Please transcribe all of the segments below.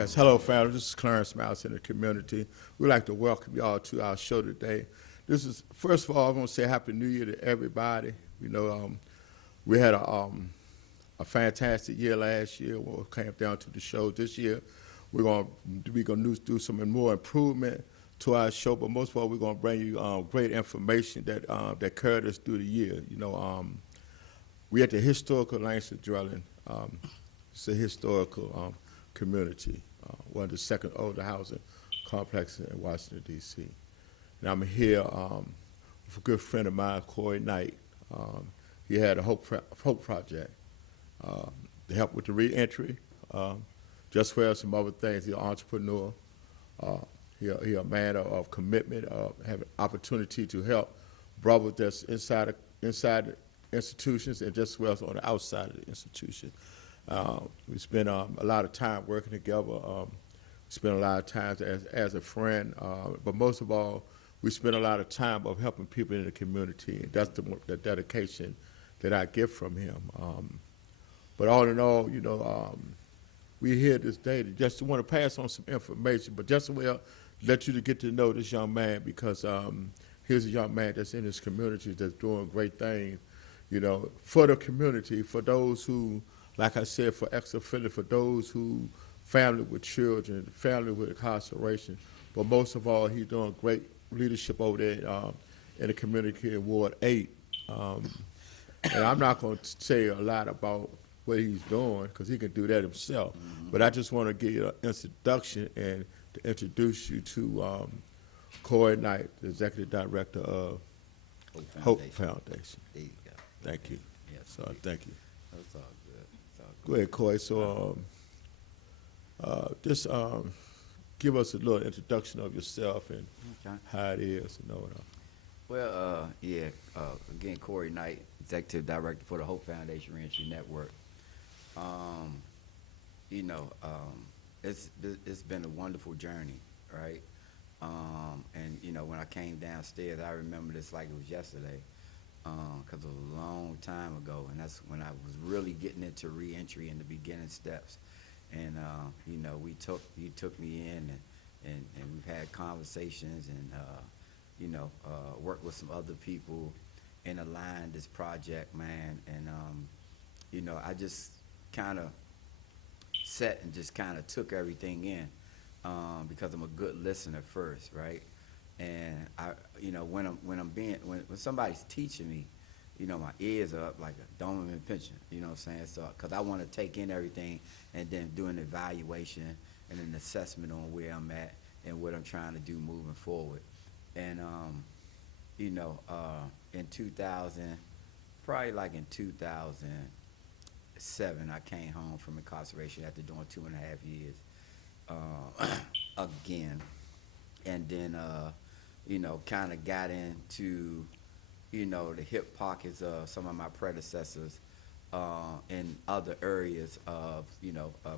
Yes, hello, family. This is Clarence Miles in the community. We'd like to welcome y'all to our show today. This is, first of all, I want to say Happy New Year to everybody. You know, we had a fantastic year last year when it came down to the show. This year, we're gonna do some more improvement to our show, but most of all, we're gonna bring you great information that carried us through the year. We at the historical Langston dwelling. It's a historical community, one of the second older housing complexes in Washington, D.C. And I'm here with a good friend of mine, Corey Knight. He had a Hope Project to help with the reentry, just for some other things. He's an entrepreneur. He a man of commitment, having opportunity to help brothers that's inside the institutions and just as well as on the outside of the institution. We spent a lot of time working together. Spent a lot of time as a friend, but most of all, we spent a lot of time of helping people in the community, and that's the dedication that I get from him. But all in all, we're here this day to just want to pass on some information, but just as well let you to get to know this young man because here's a young man that's in his community that's doing great things, for the community, for those who, like I said, for ex-offenders, for those who family with children, family with incarceration, but most of all, he's doing great leadership over there in the community in Ward 8. And I'm not going to say a lot about what he's doing because he can do that himself, but I just want to give you an introduction and to introduce you to Corey Knight, the Executive Director of Hope Foundation. There you go. Thank you. Yes, So thank you. that's all good. That's all Go ahead, Corey. So just give us a little introduction of yourself and Okay. how it is. Well, again, Corey Knight, Executive Director for the Hope Foundation Reentry Network. It's been a wonderful journey, right? And when I came downstairs, I remember this like it was yesterday, because it was a long time ago, and that's when I was really getting into reentry in the beginning steps. And you took me in, and we've had conversations, and worked with some other people and aligned this project, man. And I just kind of sat and just kind of took everything in, because I'm a good listener first, right? And when somebody's teaching me, my ears are up like a Doberman pinscher, you know what I'm saying? So, because I want to take in everything and then do an evaluation and an assessment on where I'm at and what I'm trying to do moving forward. And, in 2000, probably like in 2007, I came home from incarceration after doing 2.5 years again. And then, kind of got into the hip pockets of some of my predecessors in other areas of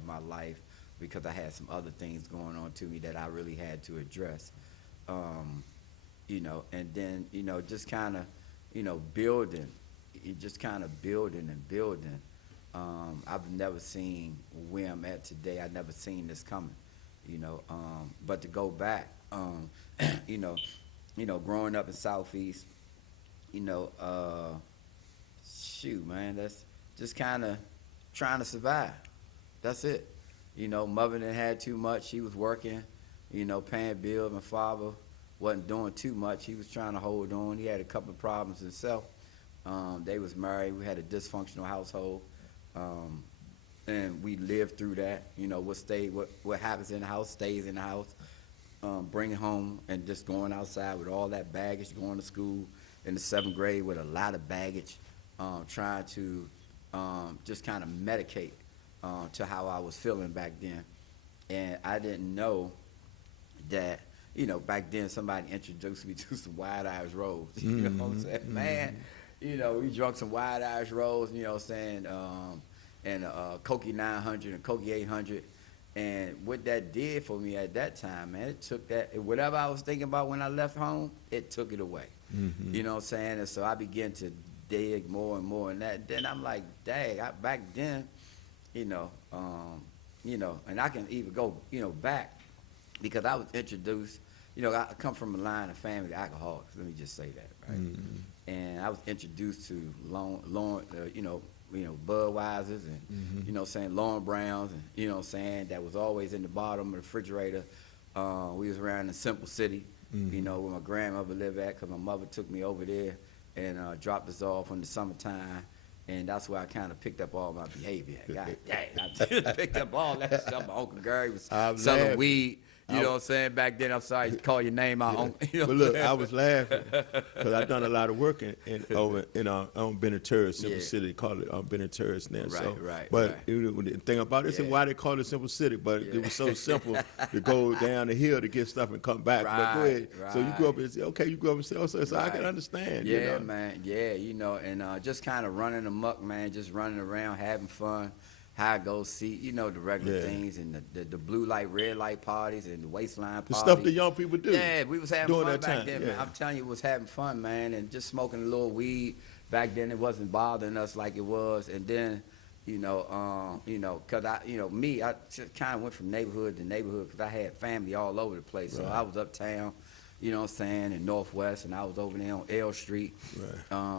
my life, because I had some other things going on to me that I really had to address. And then just kind of building, just kind of building and building. I've never seen where I'm at today. I never seen this coming, but to go back, growing up in Southeast, shoot, man, that's just kind of trying to survive. That's it. Mother didn't had too much. She was working, paying bills. My father wasn't doing too much. He was trying to hold on. He had a couple of problems himself. They was married. We had a dysfunctional household. And we lived through that. What happens in the house stays in the house. Bringing home and just going outside with all that baggage, going to school in the 7th grade with a lot of baggage, trying to just kind of medicate to how I was feeling back then. And I didn't know that, back then somebody introduced me to some White Irish Rose. You know what I'm saying? Man, we drunk some White Irish Rose, you know what I'm saying, and Cokie 900 and Cokie 800. And what that did for me at that time, man, it took that, whatever I was thinking about when I left home, it took it away. You know what I'm saying? And so I began to dig more and more, and then I'm like, dang, back then, you know, and I can even go, you know, back because I was introduced, you know, I come from a line of family of alcoholics. Let me just say that, right? And I was introduced to Budweisers and, you know, saying Lauren Browns and, you know, saying that was always in the bottom of the refrigerator. We was around in Simple City, you know, where my grandmother lived at, because my mother took me over there and dropped us off in the summertime. And that's where I kind of picked up all my behavior. God dang, I picked up all that stuff. My Uncle Gary was selling weed. You know what I'm saying? Back then, I'm sorry to call your name out. Yeah. You know But look, I was laughing because I done a lot of work over in on Benaterra, Simple City. They call it Benaterra now. Right. But the thing about it is why they call it Simple City, but it was so simple to go down the hill to get stuff and come back. But go ahead. So you grew up and say, okay, you grew up and say, so I can understand. Yeah, you know? man. Yeah, you know, and just kind of running amok, man, just running around, having fun. How I go see, you know, the regular things and the blue light, red light parties and the waistline parties. The stuff that young people do. Yeah, we was having fun back time. then, man. I'm telling you, it was having fun, man, and just smoking a little weed. Back then, it wasn't bothering us like it was. And then, cause I just kind of went from neighborhood to neighborhood because I had family all over the place. So I was uptown, you know what I'm saying, in Northwest, and I was over there on L Street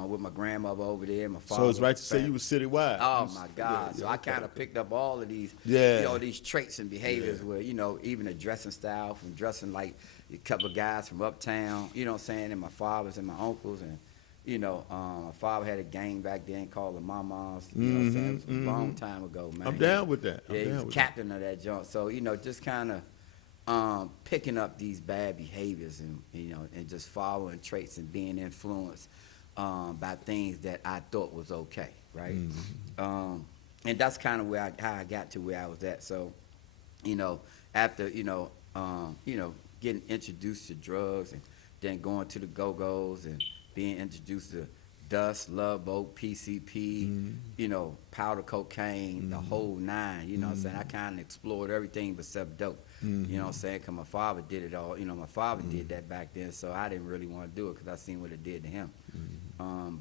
with my grandmother over there, my father. So it's right to say you was citywide. Oh, my God. So I kind of picked up all of these, these traits and behaviors where, you know, even a dressing style from dressing like a couple of guys from uptown, you know what I'm saying, and my fathers and my uncles. And, you know, my father had a gang back then called the Mamas. You know what I'm saying? It was a long time ago, man. I'm down with that. He was the captain of that joint. So, you know, just kind of picking up these bad behaviors and, you know, and just following traits and being influenced by things that I thought was okay, right? And that's kind of how I got to where I was at. So, you know, after, getting introduced to drugs and then going to the Go-Go's and being introduced to Dust, Love Boat, PCP, you know, powder cocaine, the whole nine, you know what I'm saying? I kind of explored everything except dope, you know what I'm saying? Because my father did it all. You know, my father did that back then, so I didn't really want to do it because I seen what it did to him.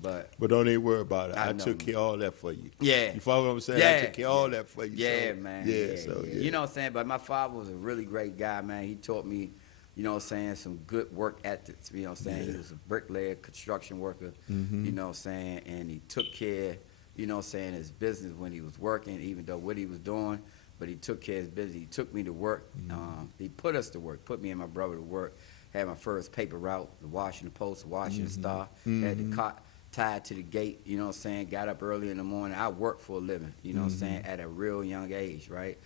But don't even worry about it. I know, took care of all that for you. Yeah. You follow what I'm saying? I took care of all that for you. Yeah, so, man. Yeah. You know what I'm saying? But my father was a really great guy, man. He taught me, you know what I'm saying, some good work ethics, you know what I'm saying? He was a bricklayer, construction worker, you know what I'm saying? And he took care, you know what I'm saying, his business when he was working, even though what he was doing, but he took care of his business. He took me to work. He put us to work, put me and my brother to work. Had my first paper route, the Washington Post, the Washington Star. Had the cot tied to the gate, you know what I'm saying? Got up early in the morning. I worked for a living, you know what I'm saying, at a real young age, right?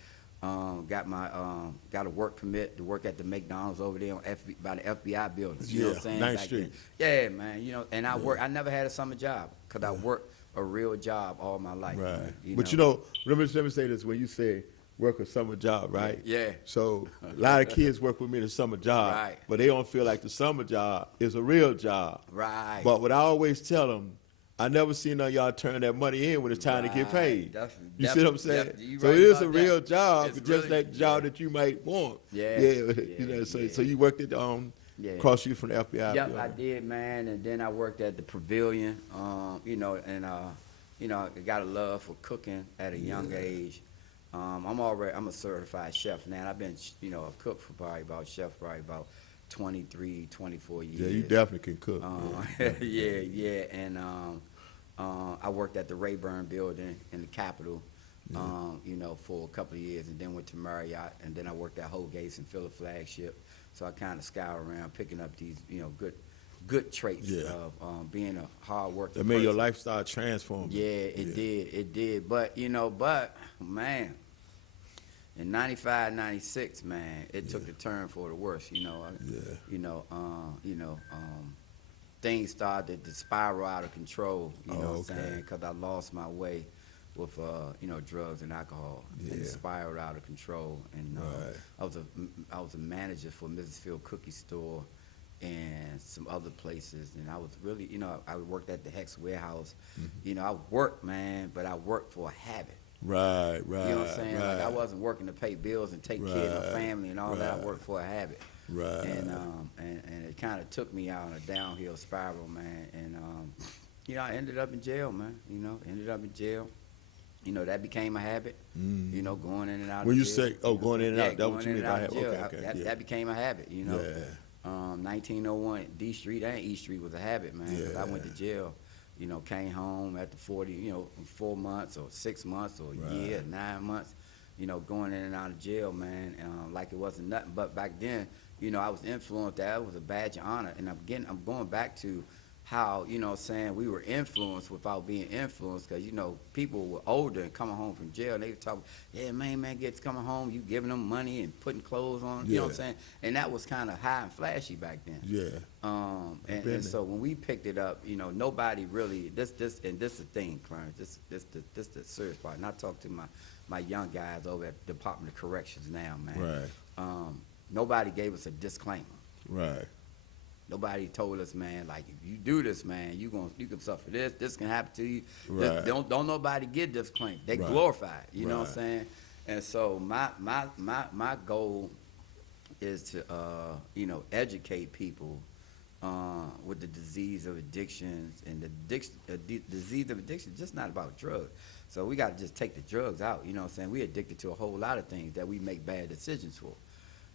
Got a work permit to work at the McDonald's over there by the FBI building. You know what I'm saying? 9th Street. Yeah, man. You know, and I never had a summer job because I worked a real job all my life. Right. Man, But you know, let me say this: when you say work a summer job, right? Yeah. So a lot of kids work with me in the summer job, Right. but they don't feel like the summer job is a real job. Right. But what I always tell them, I never seen none of y'all turn that money in when it's time to get paid. You see what I'm saying? So it is a real job, just really, that job that you might want. Yeah. You know, so you worked at across you from the FBI. Yep, I did, man. And then I worked at the Pavilion, you know, and I got a love for cooking at a young age. I'm a certified chef now. I've been, you know, a cook for probably about 23, 24 years. Yeah, you definitely can cook. Yeah. And I worked at the Rayburn building in the Capitol, you know, for a couple of years, and then went to Marriott, and then I worked at Holgate's and Philip Flagship. So I kind of scour around picking up these, you know, good traits of being a hard working. That made your lifestyle transform. Yeah, it did. But man, in 95, 96, man, it took the turn for the worse. Things started to spiral out of control. You know what I'm saying? Because I lost my way with drugs and alcohol, and it spiraled out of control. And I was a manager for Mrs. Field Cookie Store and some other places, and I was really, I worked at the Hex Warehouse. I worked, man, but I worked for a habit. Right. You know what I'm saying? Like, I wasn't working to pay bills and take care of my family and all that. I worked for a habit. Right. And it kind of took me out on a downhill spiral, man. And I ended up in jail, man. Ended up in jail. You know, that became a habit. You know, going in and out. When of you jail. say, going in and out, that's what you mean by habit. habit. Okay, that, yeah. that became a habit. You know, Yeah. 1901 D Street and E Street was a habit, man. 'Cause I went to jail. You know, came home after 40, you know, 4 months or 6 months or a year, 9 months. You know, going in and out of jail, man, like it wasn't nothing. But back then, you know, I was influenced. That was a badge of honor. And I'm going back to how, you know, saying we were influenced without being influenced, because, you know, people were older and coming home from jail, and they were talking, yeah, man gets coming home, you giving them money and putting clothes on, you know what I'm saying? And that was kind of high and flashy back then. Yeah. And so when we picked it up, you know, nobody really, this is the thing, Clarence, this the serious part. And I talk to my young guys over at the Department of Corrections now, man. Right. Nobody gave us a disclaimer. Right. Nobody told us, man, like, if you do this, man, you can suffer this can happen to you. Right. Don't nobody get disclaimed. They Right. glorify it, you know what I'm Right. saying? And so my goal is to you know, educate people with the disease of addictions, and the disease of addiction is just not about drugs. So we got to just take the drugs out, you know what I'm saying? We addicted to a whole lot of things that we make bad decisions for.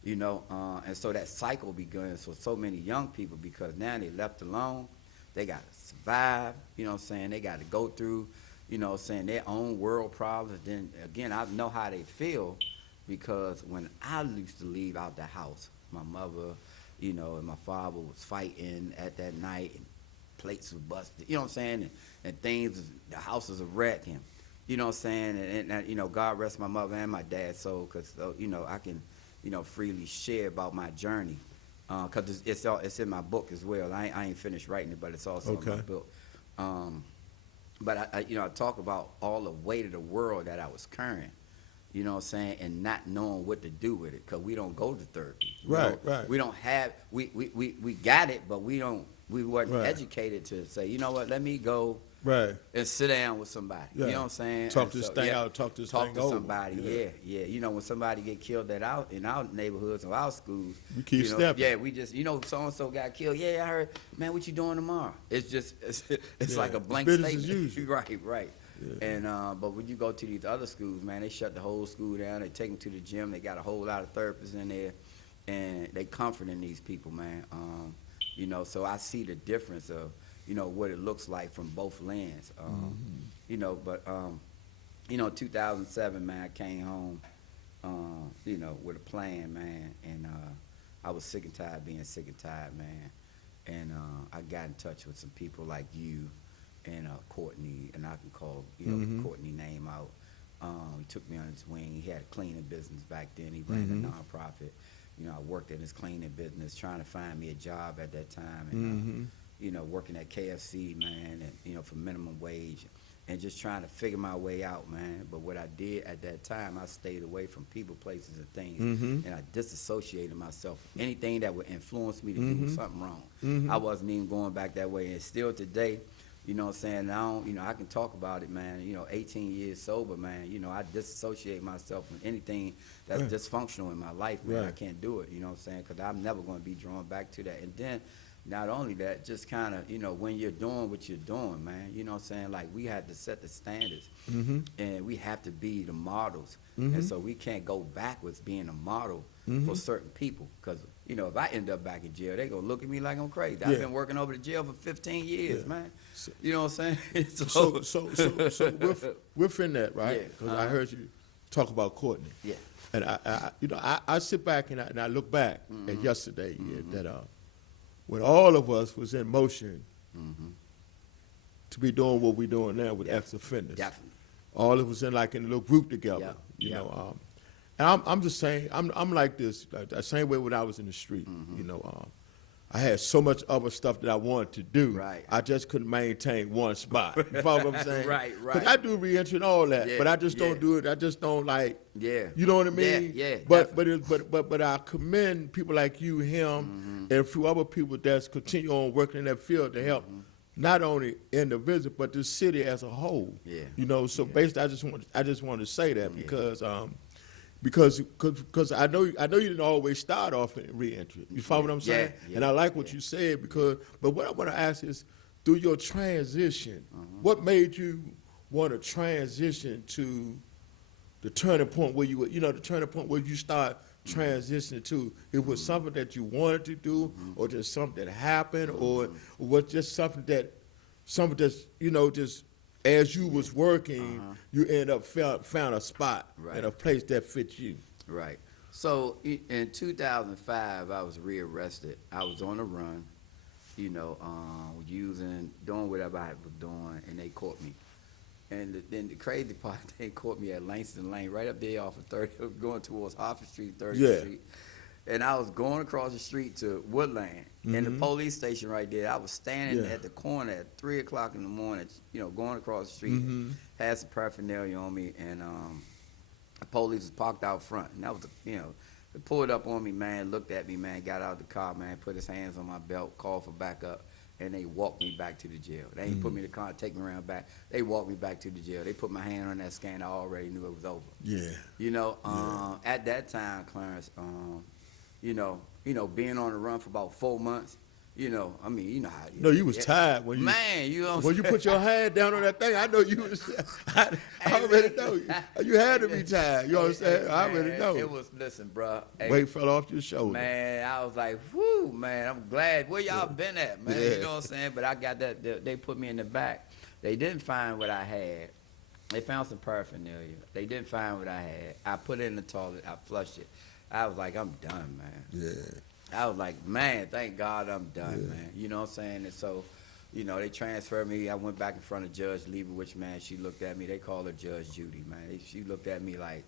You know, and so that cycle begins for so many young people, because now they left alone. They got to survive, you know what I'm saying? They got to go through, you know what I'm saying, their own world problems. Then, again, I know how they feel, because when I used to leave out the house, my mother, you know, and my father was fighting at that night, and plates were busted, you know what I'm saying? And things, the house was a wreck, and, you know what I'm saying? And you know, God rest my mother and my dad's soul, because, you know, I can, you know, freely share about my journey, because it's in my book as well. I ain't finished writing it, but it's also in my book. But I you know, I talk about all the weight of the world that I was carrying, you know what I'm saying, and not knowing what to do with it, because we don't go to therapy. Right. We don't have, we got it, but we wasn't Right. educated to say, you know what, let me go Right. and sit down with somebody. Yeah. You know what I'm saying? Talk And this thing out. Talk this thing to over. somebody. Yeah. You know, when somebody get killed in our neighborhoods or our schools, We keep you know, stepping. yeah, we just, you know, so and so got killed. Yeah, I heard. Man, what you doing tomorrow? It's just it's like a blank Business as statement. usual. Right. Yeah. And but when you go to these other schools, man, they shut the whole school down. They take them to the gym. They got a whole lot of therapists in there, and they comforting these people, man. You know, so I see the difference of, you know, what it looks like from both lands. You know, but you know, 2007, man, I came home, you know, with a plan, man, and I was sick and tired of being sick and tired, man. And I got in touch with some people like you and Courtney, and I can call, you know, Courtney name out. He took me on his wing. He had a cleaning business back then. He ran a nonprofit. You know, I worked in his cleaning business, trying to find me a job at that time, and you know, working at KFC, man, and, you know, for minimum wage, and just trying to figure my way out, man. But what I did at that time, I stayed away from people, places, and things, and I disassociated myself. Anything that would influence me to do something wrong, I wasn't even going back that way. And still today, you know what I'm saying, now, you know, I can talk about it, man. You know, 18 years sober, man, you know, I disassociate myself from anything that's dysfunctional in my life, man. I can't do it, you know what I'm saying, because I'm never going to be drawn back to that. And then, not only that, just kind of, you know, when you're doing what you're doing, man, you know what I'm saying, like, we had to set the standards, and we have to be the models. And so we can't go backwards being a model for certain people, because, you know, if I end up back in jail, they going to look at me like I'm crazy. I've been working over the jail for 15 years, man. You know what I'm saying? So within that, right? Yeah, Because I heard you talk about Courtney. Yeah. And I you know, I sit back and I look back at yesterday, that when all of us was in motion to be doing what we're doing now with ex-offenders. Definitely. All of us in like in a little group together, you know. And I'm just saying, I'm like this, like the same way when I was in the street, you know. I had so much other stuff that I wanted to do. Right. I just couldn't maintain one spot. You follow what I'm saying? Right. Because I do reentry and all that, but I just don't do it. I just don't like. Yeah. You know what I mean? Yeah. But I commend people like you, him, and a few other people that's continue on working in that field to help not only individuals but the city as a whole. Yeah. You know. So basically, I just want to say that because I know you didn't always start off in reentry. You follow what I'm saying? And I like what you said but what I want to ask is, through your transition, what made you want to transition to the turning point where the turning point where you start transitioning to? It was something that you wanted to do, or just something that happened, or was just something that's, just as you was working, you end up found a spot and a place that fits you. Right. So in 2005, I was rearrested. I was on the run, doing whatever I was doing, and they caught me. And then the crazy part, they caught me at Langston Lane, right up there off of 30, going towards Harford Street, 30th Street. And I was going across the street to Woodland, and the police station right there. I was standing at the corner at 3 o'clock in the morning, going across the street, had some paraphernalia on me, and the police was parked out front. And that was, they pulled up on me, man, looked at me, man, got out of the car, man, put his hands on my belt, called for backup, and they walked me back to the jail. They ain't put me in the car, take me around back. They walked me back to the jail. They put my hand on that scan. I already knew it was over. Yeah. At that time, Clarence, being on the run for about 4 months, how. No, you was tired when you. Man, when you put your hand down on that thing, I know you was. I already know you had to be tired. You know what I'm saying? I already know. It was, listen, bro. Weight fell off your shoulder. Man, I was like, whoo, man, I'm glad. Where y'all been at, man? You know what I'm saying? But I got that. They put me in the back. They didn't find what I had. They found some paraphernalia. They didn't find what I had. I put it in the toilet. I flushed it. I was like, I'm done, man. Yeah. I was like, man, thank God I'm done, man. You know what I'm saying? And so, they transferred me. I went back in front of Judge Leibowitz, man. She looked at me. They called her Judge Judy, man. She looked at me like,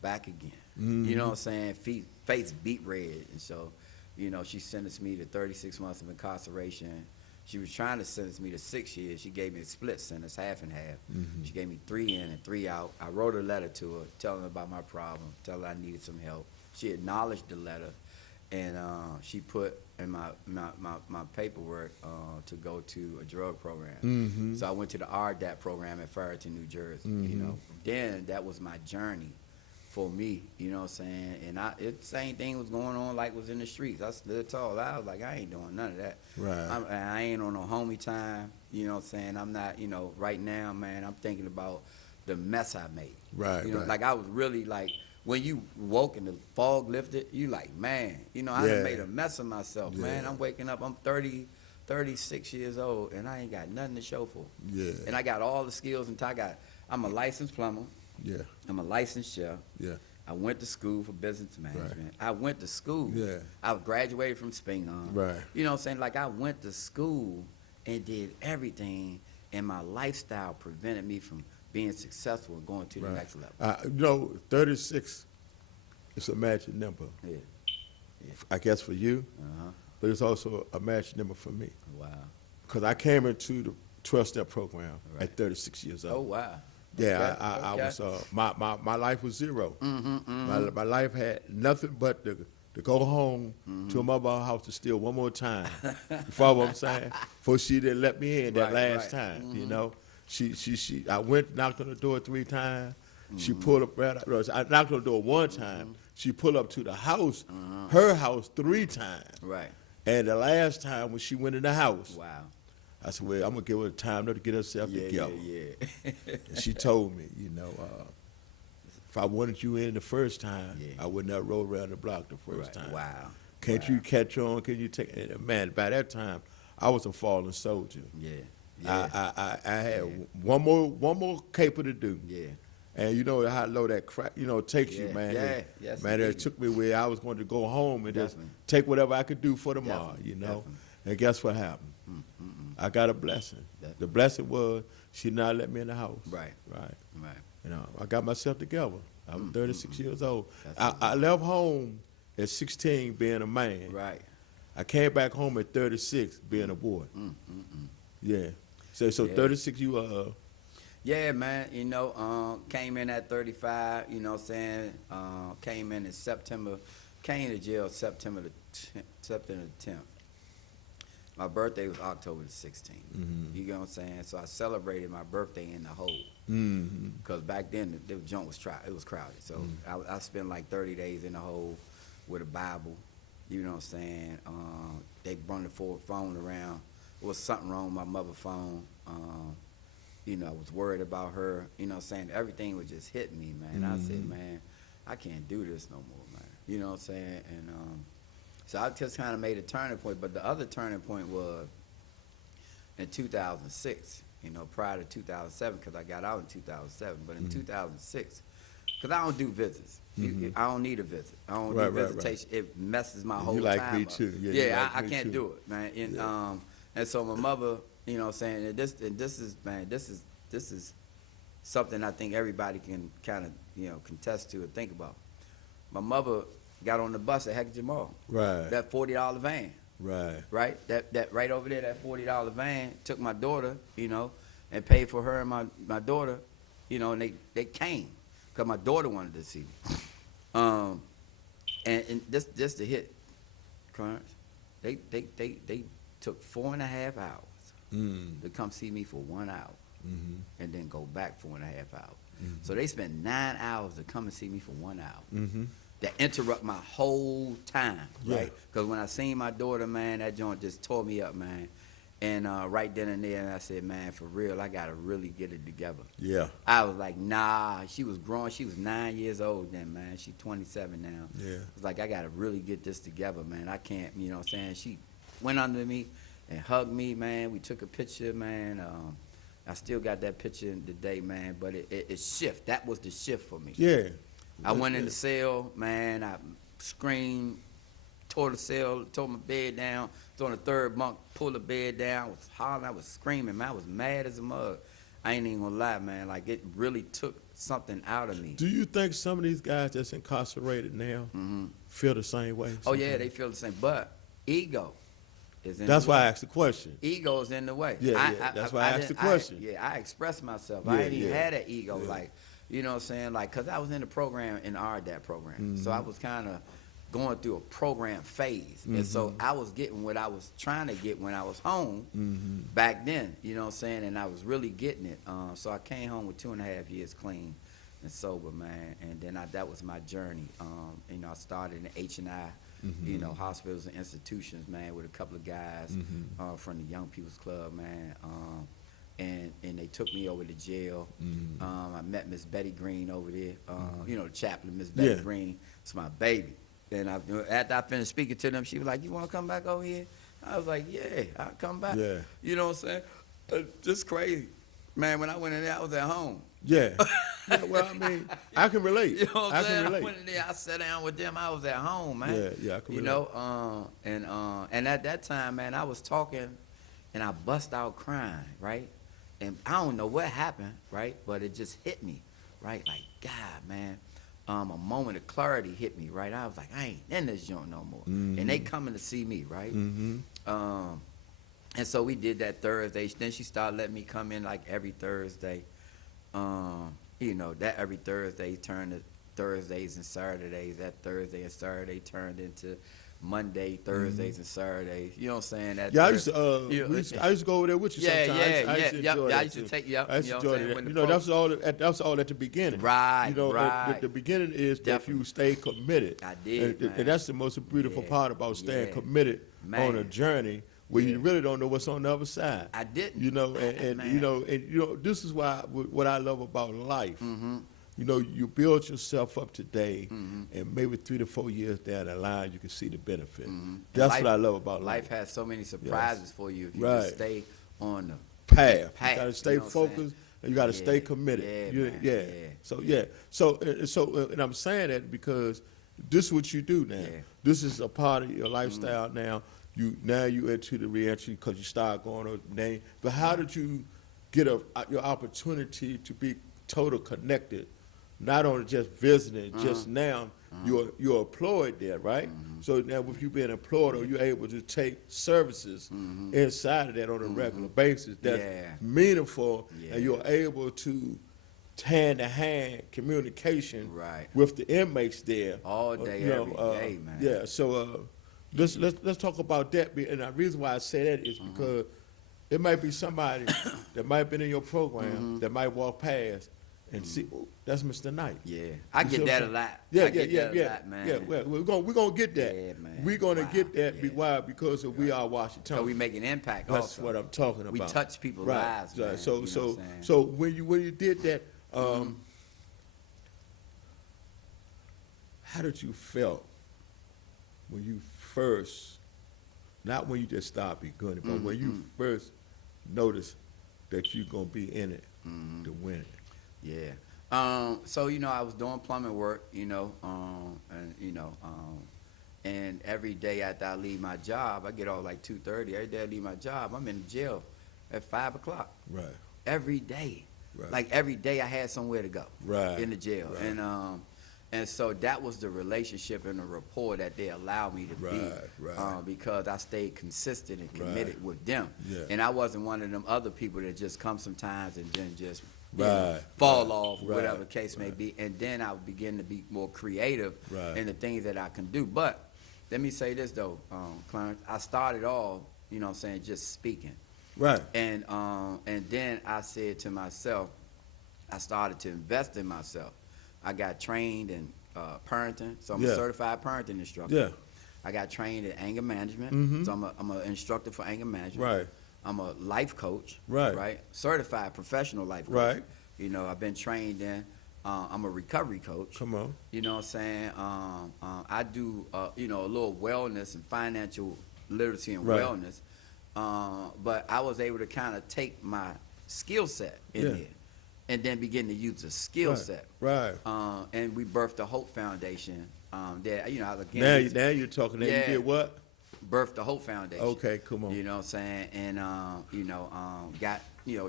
back again. You know what I'm saying? Face beat red. And so, she sentenced me to 36 months of incarceration. She was trying to sentence me to 6 years. She gave me a split sentence, half and half. She gave me 3 in and 3 out. I wrote a letter to her telling her about my problem, telling her I needed some help. She acknowledged the letter, and she put in my paperwork to go to a drug program. So I went to the RDAP program at Farrington, New Jersey. Then that was my journey for me. You know what I'm saying? And the same thing was going on like was in the streets. I stood tall. I was like, I ain't doing none of that. Right. I ain't on no homie time. You know what I'm saying? I'm not. Right now, man, I'm thinking about the mess I made. Right. Like I was really like. When you woke and the fog lifted, you like, man, I done made a mess of myself, man. I'm waking up, I'm 36 years old, and I ain't got nothing to show for. Yeah. And I got all the skills, I'm a licensed plumber. Yeah. I'm a licensed chef. Yeah. I went to school for business management. Right. I went to school. Yeah. I graduated from Spingarn. Right. You know what I'm saying? Like I went to school and did everything, and my lifestyle prevented me from being successful and going to the next level. 36 is a magic number. Yeah. I guess for you, but it's also a magic number for me. Wow. Because I came into the 12-step program at 36 years old. Oh, wow. Yeah, I was, my life was zero. My life had nothing but to go home to my mother's house to steal one more time. You follow what I'm saying? Before she didn't let me in that last time, I went, knocked on the door 3 times. She pulled up, I knocked on the door 1 time. She pulled up to the house, her house 3 times. Right. And the last time when she went in the house, wow. I said, well, I'm going to give her time to get herself together. Yeah. And she told me, if I wanted you in the first time, I would not roll around the block the first time. Wow. Can't you catch on? Can you take it? Man, by that time, I was a fallen soldier. Yeah. I had one more caper to do. Yeah. And you know how low that crack, takes you, man. Yeah. Yes, man, it took me where I was going to go home and just take whatever I could do for tomorrow, Definitely. And guess what happened? I got a blessing. Definitely. The blessing was she not let me in the house. Right. I got myself together. I was 36 years old. I left home at 16 being a man. Right. I came back home at 36 being a boy. Yeah. So 36 you Yeah, man, came in at 35, came in September, came to jail September the 10th. My birthday was October the 16th. You know what I'm saying? So I celebrated my birthday in the hole. Because back then, the joint was crowded. So I spent like 30 days in the hole with a Bible. You know what I'm saying? They brought the phone around. There was something wrong with my mother's phone. you know, I was worried about her, you know what I'm saying? Everything was just hitting me, man. I said, man, I can't do this no more, man. You know what I'm saying? And so I just kind of made a turning point. But the other turning point was in 2006, you know, prior to 2007, because I got out in 2007. But in 2006, because I don't do visits. I don't need a visit. I don't do visitation. It messes my whole You like time me up. too. Yeah, Yeah, like I me can't too. do it, man. And so my mother, you know what I'm saying, and this is something I think everybody can kind of, you know, contest to or think about. My mother got on the bus at Heckage Mall. Right. That $40 van. Right. That right over there, that $40 van took my daughter, you know, and paid for her and my daughter, you know, and they came because my daughter wanted to see me. And this the hit, Clarence. They took 4.5 hours to come see me for 1 hour, and then go back 4.5 hours. So they spent 9 hours to come and see me for 1 hour. That interrupt my whole time, right? Because when I seen my daughter, man, that joint just tore me up, man. And right then and there, I said, man, for real, I gotta really get it together. Yeah. I was like, nah. She was growing. She was 9 years old then, man. She's 27 now. Yeah. I was like, I gotta really get this together, man. I can't, you know what I'm saying? She went under me and hugged me, man. We took a picture, man. I still got that picture today, man. But it shift. That was the shift for me. Yeah. I went in the cell, man. I screamed, tore the cell, tore my bed down. Was on the third bunk, pulled the bed down. I was hollering, I was screaming, man. I was mad as a mug. I ain't even gonna lie, man. Like, it really took something out of me. Do you think some of these guys that's incarcerated now feel the same way? Oh, yeah, they feel the same. But ego is in That's the way. why I asked the question. Ego is in the way. Yeah, that's why I asked the question. I expressed myself. Yeah, I ain't even yeah. had that ego, like, you know what I'm saying? Like, because I was in the program, in the RDAT program. So I was kind of going through a program phase. And so I was getting what I was trying to get when I was home back then, you know what I'm saying? And I was really getting it. So I came home with 2.5 years clean and sober, man. And then that was my journey. You know, I started in H&I, you know, hospitals and institutions, man, with a couple of guys from the Young People's Club, man. And they took me over to jail. I met Miss Betty Green over there. You know, the chaplain, Miss Betty Green. It's my baby. And after I finished speaking to them, she was like, "You want to come back over here?" I was like, "Yeah, I'll come back." Yeah. You know what I'm saying? Just crazy. Man, when I went in there, I was at home. Yeah. Well, I mean, I can relate. You know what I'm saying? I can I relate. went in there, I sat down with them, I was at home, man. Yeah, I can You relate. know, and at that time, man, I was talking, and I bust out crying, right? And I don't know what happened, right? But it just hit me, right? Like, God, man. A moment of clarity hit me, right? I was like, I ain't in this joint no more. And they coming to see me, right? And so we did that Thursday. Then she started letting me come in like every Thursday. You know, that every Thursday turned to Thursdays and Saturdays. That Thursday and Saturday turned into Monday, Thursdays, and Saturdays. You know what I'm saying? That Yeah, I used to go over there with you sometimes. I used to enjoy that I used to too. take you up. I used You to know what enjoy I'm saying? that. When You the know, that's all at the beginning. Right, You know, right. the beginning is that Definitely. you stay committed. I did, man. And that's the most beautiful Yeah, part about staying yeah. committed on a Man. journey where you really don't know what's on the other side. I didn't. You know, and Man. you know, this is what I love about life. You know, you build yourself up today, and maybe 3 to 4 years down the line, you can see the benefit. That's what I love about life. Life has so many surprises for you if you Right. just stay on the Path. You path, got to you stay know what I'm saying? focused, and you got to Yeah, stay committed. yeah, man, yeah. So and I'm saying that because this is what you do now. Yeah. This is a part of your lifestyle now. You into the reentry because you start going on name. But how did you get your opportunity to be total connected? Not only just visiting, just now you're employed there, right? So now with you being employed, are you able to take services inside of that on a regular basis that's meaningful, and you're able to hand-to-hand communication Right. with the inmates there All day, you know, every day, man. Yeah, so let's talk about that. And the reason why I say that is because it might be somebody that might have been in your program that might walk past and see, oh, that's Mr. Knight. Yeah, I You see get what that a I'm lot. Yeah, I yeah, get yeah, that a yeah, lot, man. yeah. Well, we're gonna get that. Yeah, man. We're gonna Wow, get that. yeah. Why? Because of we are Washington. So we make an impact. That's also. what I'm talking about. We touch people's right. lives, man. So you know so what I'm saying? so when you did that, how did you feel when you first, not when you just started beginning, but when you first noticed that you're gonna be in it to win it? Yeah. So I was doing plumbing work, and every day after I leave my job, I get off like 2:30. Every day I leave my job, I'm in the jail at 5 o'clock. Right. Every day. Right. Like every day I had somewhere to go. Right. In the jail. Right. And so that was the relationship and the rapport that they allowed me to be. Right. Because I stayed consistent and committed with them. Yeah. And I wasn't one of them other people that just come sometimes and then just Right. fall off, Right. whatever case may be. And then I would begin to be more creative Right. in the things that I can do. But let me say this though, Clarence, I started off, just speaking. Right. And then I said to myself, I started to invest in myself. I got trained in parenting, so I'm a certified parenting instructor. Yeah. I got trained in anger management, so I'm an instructor for anger management. Right. I'm a life coach. Right. Certified professional life coach. Right. I've been trained in. I'm a recovery coach. Come on. You know what I'm saying? I do, a little wellness and financial literacy and Right. wellness. But I was able to kind of take my skill set in Yeah. there and then begin to use the skill set. Right. And we birthed the Hope Foundation. That, again, Now you're talking. Now Yeah. you did what? birthed the Hope Foundation. Okay, come on. You know what I'm saying? And, got,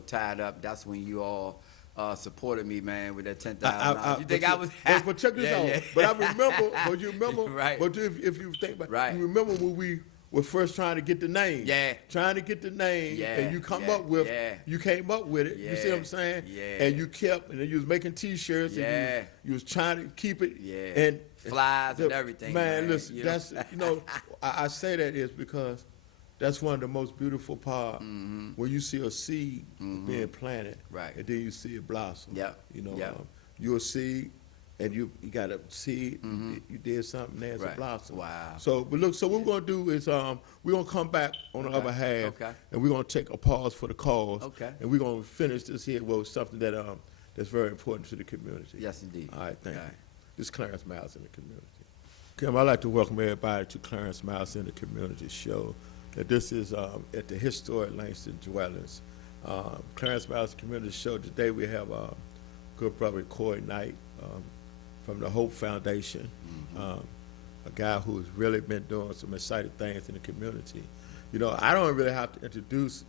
tied up. That's when you all supported me, man, with that $10,000. You think I was? But check this out. Yeah. But I remember. But you remember. Right. But if you think about, Right. you remember when we were first trying to get the name. Yeah. Trying to get the name, Yeah, and you came yeah, up with. yeah. You came up with it. You see what I'm saying? Yeah. And you kept, and then you was making T-shirts. Yeah. And you was trying to keep it. Yeah. And Flies and everything, man, listen, you know? that's I say that is because that's one of the most beautiful parts when you see a seed being planted, Right. and then you see it blossom. Yep. Yep. You're a seed, and you got a seed. You did something, there's a Right. blossom. Wow. So, but look, so what we're gonna do is we're gonna come back on the other half, Okay. and we're gonna take a pause for the cause, Okay. and we're gonna finish this here with something that that's very important to the community. Yes, indeed. All right, thank All you. right. This is Clarence Miles in the community. Kim, I'd like to welcome everybody to Clarence Miles in the Community show. This is at the historic Langston Dwellings. Clarence Miles Community show. Today we have good brother Corey Knight from the Hope Foundation, a guy who's really been doing some exciting things in the community. I don't really have to introduce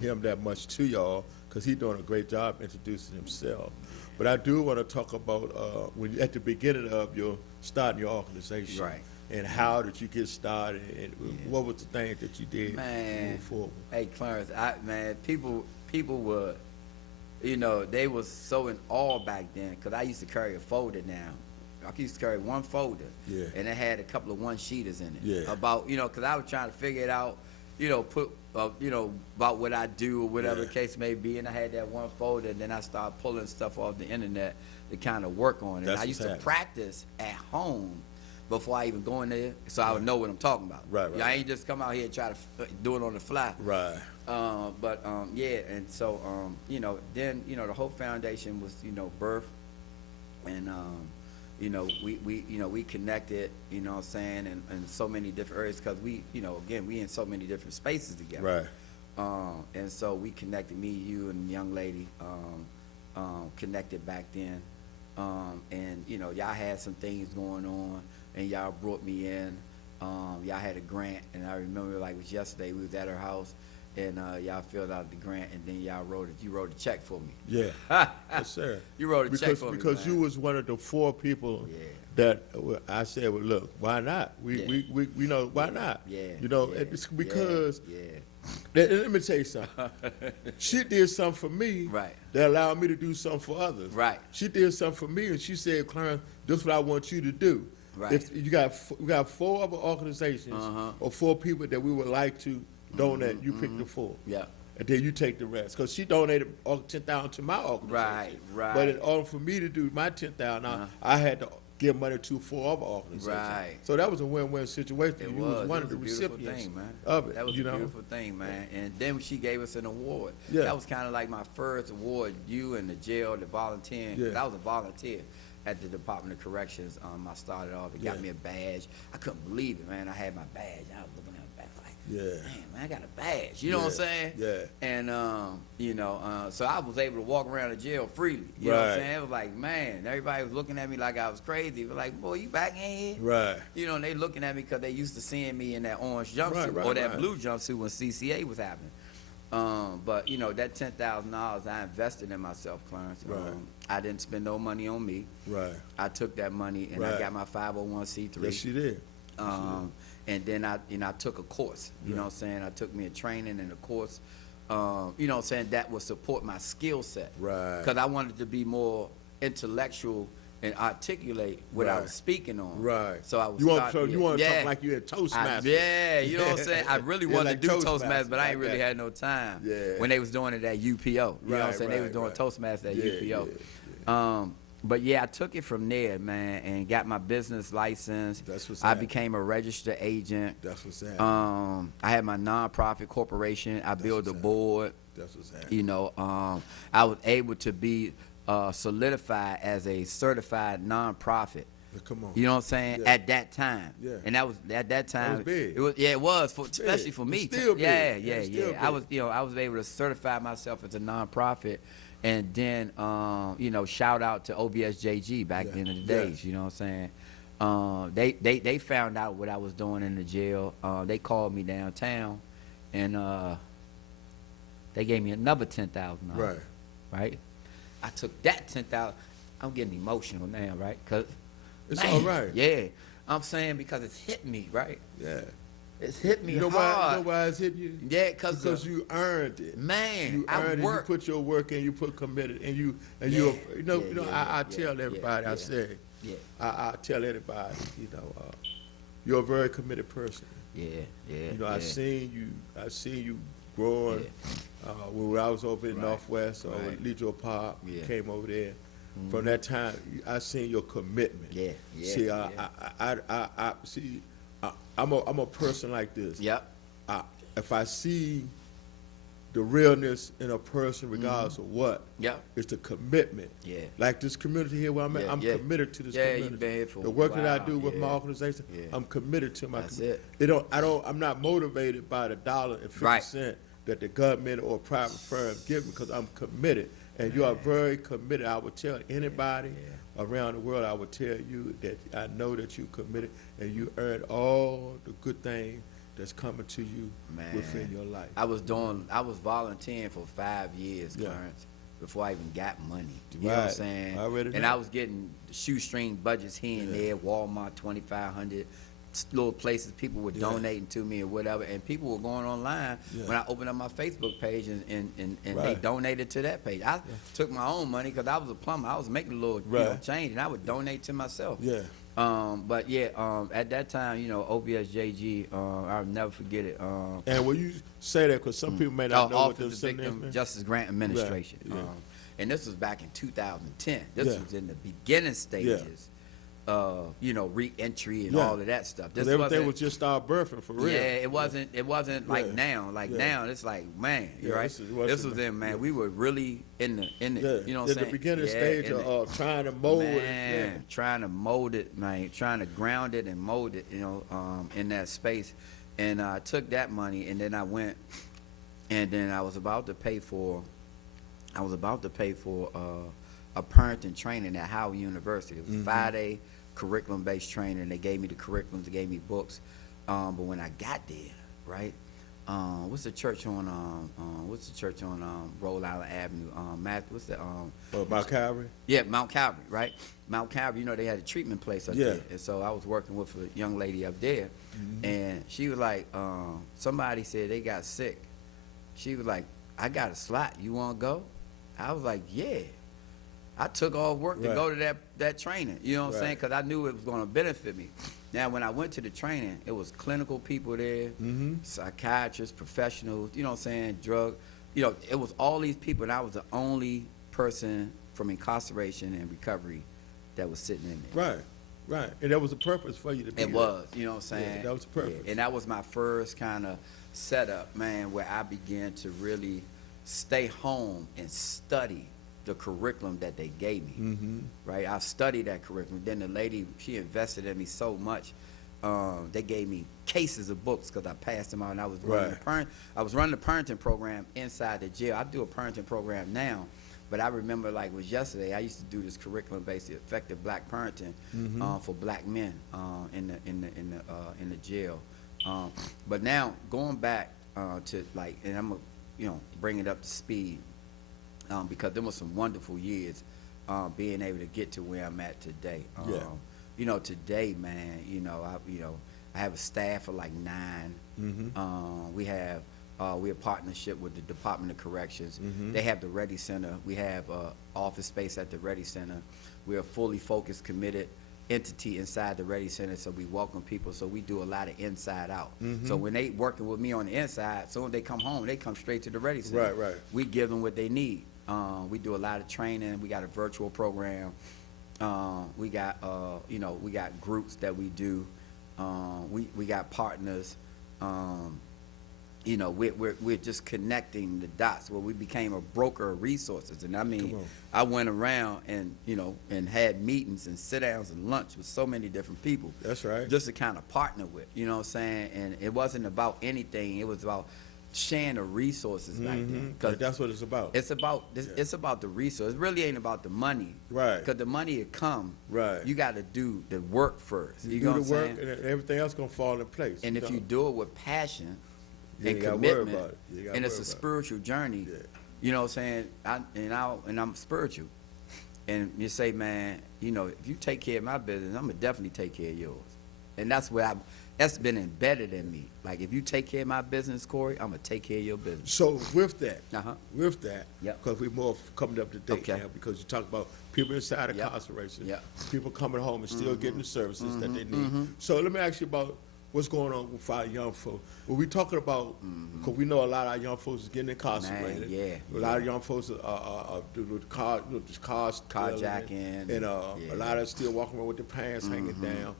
him that much to y'all because he's doing a great job introducing himself. But I do want to talk about when at the beginning of your starting your organization, Right. and how did you get started, and what was the things that you did moving forward? Hey, Clarence, people were, they was so in awe back then because I used to carry a folder now. I used to carry one folder, and it had a couple of one-sheeters in it. Yeah. About, because I was trying to figure it out, put, about what I do or whatever the case may be, and I had that one folder, and then I started pulling stuff off the internet to kind of work on it. That's I used to what's practice at home before I even go in there, so I would know what I'm talking about. Right. I ain't just come out here and try to do it on the fly. Right. And so, then, the Hope Foundation was, birthed, and, we connected, what I'm saying, in so many different areas, because we, again, we in so many different spaces together. Right. And so we connected, me, you, and the young lady, connected back then. And, y'all had some things going on, and y'all brought me in. Y'all had a grant, and I remember like it was yesterday, we was at her house, and y'all filled out the grant, and then you wrote a check for me. Yeah. Yes, sir. You wrote a check for me, because man. you was one of the 4 people that I said, well, look, why not? We know why not? Yeah. It's because Yeah. let me tell you something. She did something for me Right. that allowed me to do something for others. Right. She did something for me, and she said, Clarence, this is what I want you to do. Right. If we got 4 other organizations or 4 people that we would like to donate, you pick the 4. Yeah. and then you take the rest. Because she donated $10,000 to my organization. Right, right. But in order for me to do my $10,000, I had to give money to 4 other organizations. Right. So that was a win-win situation. It You was. one It of the was a beautiful recipients thing, man. of it. That was you a know? beautiful thing, man. And then she gave us an award. Yeah. That was kind of like my first award. You and the jail, the volunteering. Yeah. 'Cause I was a volunteer at the Department of Corrections. I started off. It got Yeah. me a badge. I couldn't believe it, man. I had my badge. I was looking at the back like, Yeah. man, I got a badge. You know what I'm saying? Yeah. And so I was able to walk around the jail freely. You know what I'm Right. saying? It was like, man, everybody was looking at me like I was crazy. But like, boy, you back in here? Right. You know, and they looking at me because they used to seeing me in that orange jumpsuit Right, or that right. blue jumpsuit when CCA was happening. But that $10,000 I invested in myself, Clarence. Right. I didn't spend no money on me. Right. I took that money and I Right. got my 501c3. Yes, she did. And then I took a course. You know what I'm saying? I took me a training and a course. You know what I'm saying? That would support my skill set. Right. Because I wanted to be more intellectual and articulate what I Right. was speaking on. Right. So I was. You want to talk like you had Toastmasters. Yeah, you know what I'm saying? I really Yeah, wanted like to do Toastmasters, Toastmasters, but I ain't like really that. had no time. Yeah. When they was doing it at UPO. You know what I'm saying? They was doing right. Toastmasters at Yeah, UPO. yeah, But yeah, I took it from there, man, and got my business license. That's what's I happening. became a registered agent. That's what's happening. I had my nonprofit corporation. I built a what's board. That's what's happening. You know, I was able to be solidified as a certified nonprofit. Come on. You know what I'm saying? Yeah. At that time. Yeah. And that was at that time. was big. It was especially big. for me. It's still Yeah, big. yeah, It's yeah. still I was, big. I was able to certify myself as a nonprofit, and then, shout out to OBSJG back Yeah. in the Yeah. days. You know what I'm saying? They found out what I was doing in the jail. They called me downtown, and they gave me another $10,000. Right. Right. I took that $10,000. I'm getting emotional now, right? Cause It's man, all right. Yeah, I'm saying because it's hit me, right? Yeah. It's hit me You know hard. why it's hitting you? Yeah, because you earned it. man, You I earned it. worked. You put your work in. You put committed, and you I tell everybody. I say, Yeah, I tell everybody, you're a very committed person. yeah. I seen you growing. When I was over in Right, Northwest or right. Legion Park, you Yeah. came over there. From that time, I seen your commitment. Yeah, yeah, See, yeah. I'm a person like this. Yep. If I see the realness in a person, regardless of what, Yep. it's the commitment. Yeah. Like this community here where I'm at, Yeah, I'm yeah. committed to this Yeah, community. you've been here for the a work that I while, do with my yeah. organization, Yeah. I'm committed to my That's community. it. I'm not motivated by the $1.50 Right. that the government or private firm give me because I'm committed. And you are very committed. I would tell anybody around the world, I would tell you that I know that you committed and you earned all the good things that's coming to you within your life. I was volunteering for 5 years, Yeah. Clarence, before I even got money. You know what I'm Right. saying? I already And know. I was getting shoestring budgets here and there, Walmart 2,500, little places people were donating to me or whatever, and people were going online when I opened up my Facebook page and they Right. donated to that page. I took my own money because I was a plumber. I was making a little Right. change, and I would donate to myself. Yeah. But yeah, at that time, OBSJG, I'll never forget it. And when you say that, because some people may not know what Office of this Victim Justice Grant Administration. Right, yeah. And this was back in 2010. This Yeah. was in the beginning stages of, re-entry and Yeah. all of that stuff. This Because everything wasn't, was just start birthing for real. yeah, it wasn't like Yeah. now. Like Yeah. now, it's like, man, Yeah, right? this This is was in, man, we were really in the, Yeah. you know what I'm in saying? the beginning Yeah, stage in the- of trying to mold it. Man, trying to mold it, man, trying to ground it and mold it, in that space. And I took that money, and then I went, and then I was about to pay for a parenting training at Howard University. It was 5-day curriculum-based training. They gave me the curriculums, they gave me books. But when I got there, right? What's the church on Rhode Island Avenue? What's the About Calvary? yeah, Mount Calvary, right? Mount Calvary, they had a treatment place up Yeah. there. And so I was working with a young lady up there, and she was like, somebody said they got sick. She was like, I got a slot. You want to go? I was like, yeah. I took off work to Right. go to that training, you know what I'm saying? Right. Because I knew it was going to benefit me. Now, when I went to the training, it was clinical people there, psychiatrists, professionals, you know what I'm saying, drug you know, it was all these people, and I was the only person from incarceration and recovery that was sitting in there. Right, right. And there was a purpose for you to be It there. was, you know what I'm saying? Yeah, that was the purpose. And that was my first kind of setup, man, where I began to really stay home and study the curriculum that they gave me, Mm-hmm. right? I studied that curriculum. Then the lady, she invested in me so much. They gave me cases of books because I passed them out, and I was running Right. I was running the parenting program inside the jail. I do a parenting program now, but I remember like it was yesterday. I used to do this curriculum-based effective black parenting for black men in the jail. But now going back to like, and I'm gonna bring it up to speed because there was some wonderful years being able to get to where I'm at today. Yeah. You know, today, man, I have a staff of like 9. Mm-hmm. We're a partnership with the Department of Corrections. Mhm. They have the Ready Center. We have office space at the Ready Center. We're a fully focused, committed entity inside the Ready Center, so we welcome people. So we do a lot of inside out. Mhm. So when they working with me on the inside, so when they come home, they come straight to the Ready Center. Right, right. We give them what they need. We do a lot of training. We got a virtual program. We got we got groups that we do. We got partners. We're just connecting the dots where we became a broker of resources. And I mean, Come on. I went around and had meetings and sit downs and lunch with so many different people. That's right. Just to kind of partner with, you know what I'm saying? And it wasn't about anything. It was about sharing the resources back then. Mhm. And that's what it's about. It's about the resource. It really ain't about the money. Right. Because the money will come. Right. You got to do the work first. You do know the what work, I'm saying? and everything else gonna fall in place. And if you do it with passion You and ain't gotta worry commitment, about it. You ain't gotta and it's worry a about it. spiritual journey, Yeah. you know what I'm saying? And I'm spiritual. And you say, man, if you take care of my business, I'm gonna definitely take care of yours. And that's that's been embedded in me. Like, if you take care of my business, Corey, I'm gonna take care of your business. So with that, Yep. because we're more coming up to date Okay. now, because you talk about people inside Yep. incarceration, Yep. people coming home and still getting the services that they need. So let me ask you about what's going on with our young folks. When we talking about, because we know a lot of our young folks is getting incarcerated. Man, yeah, A lot of young folks are doing cars Carjacking, and yeah. a lot of still walking around with their pants hanging down.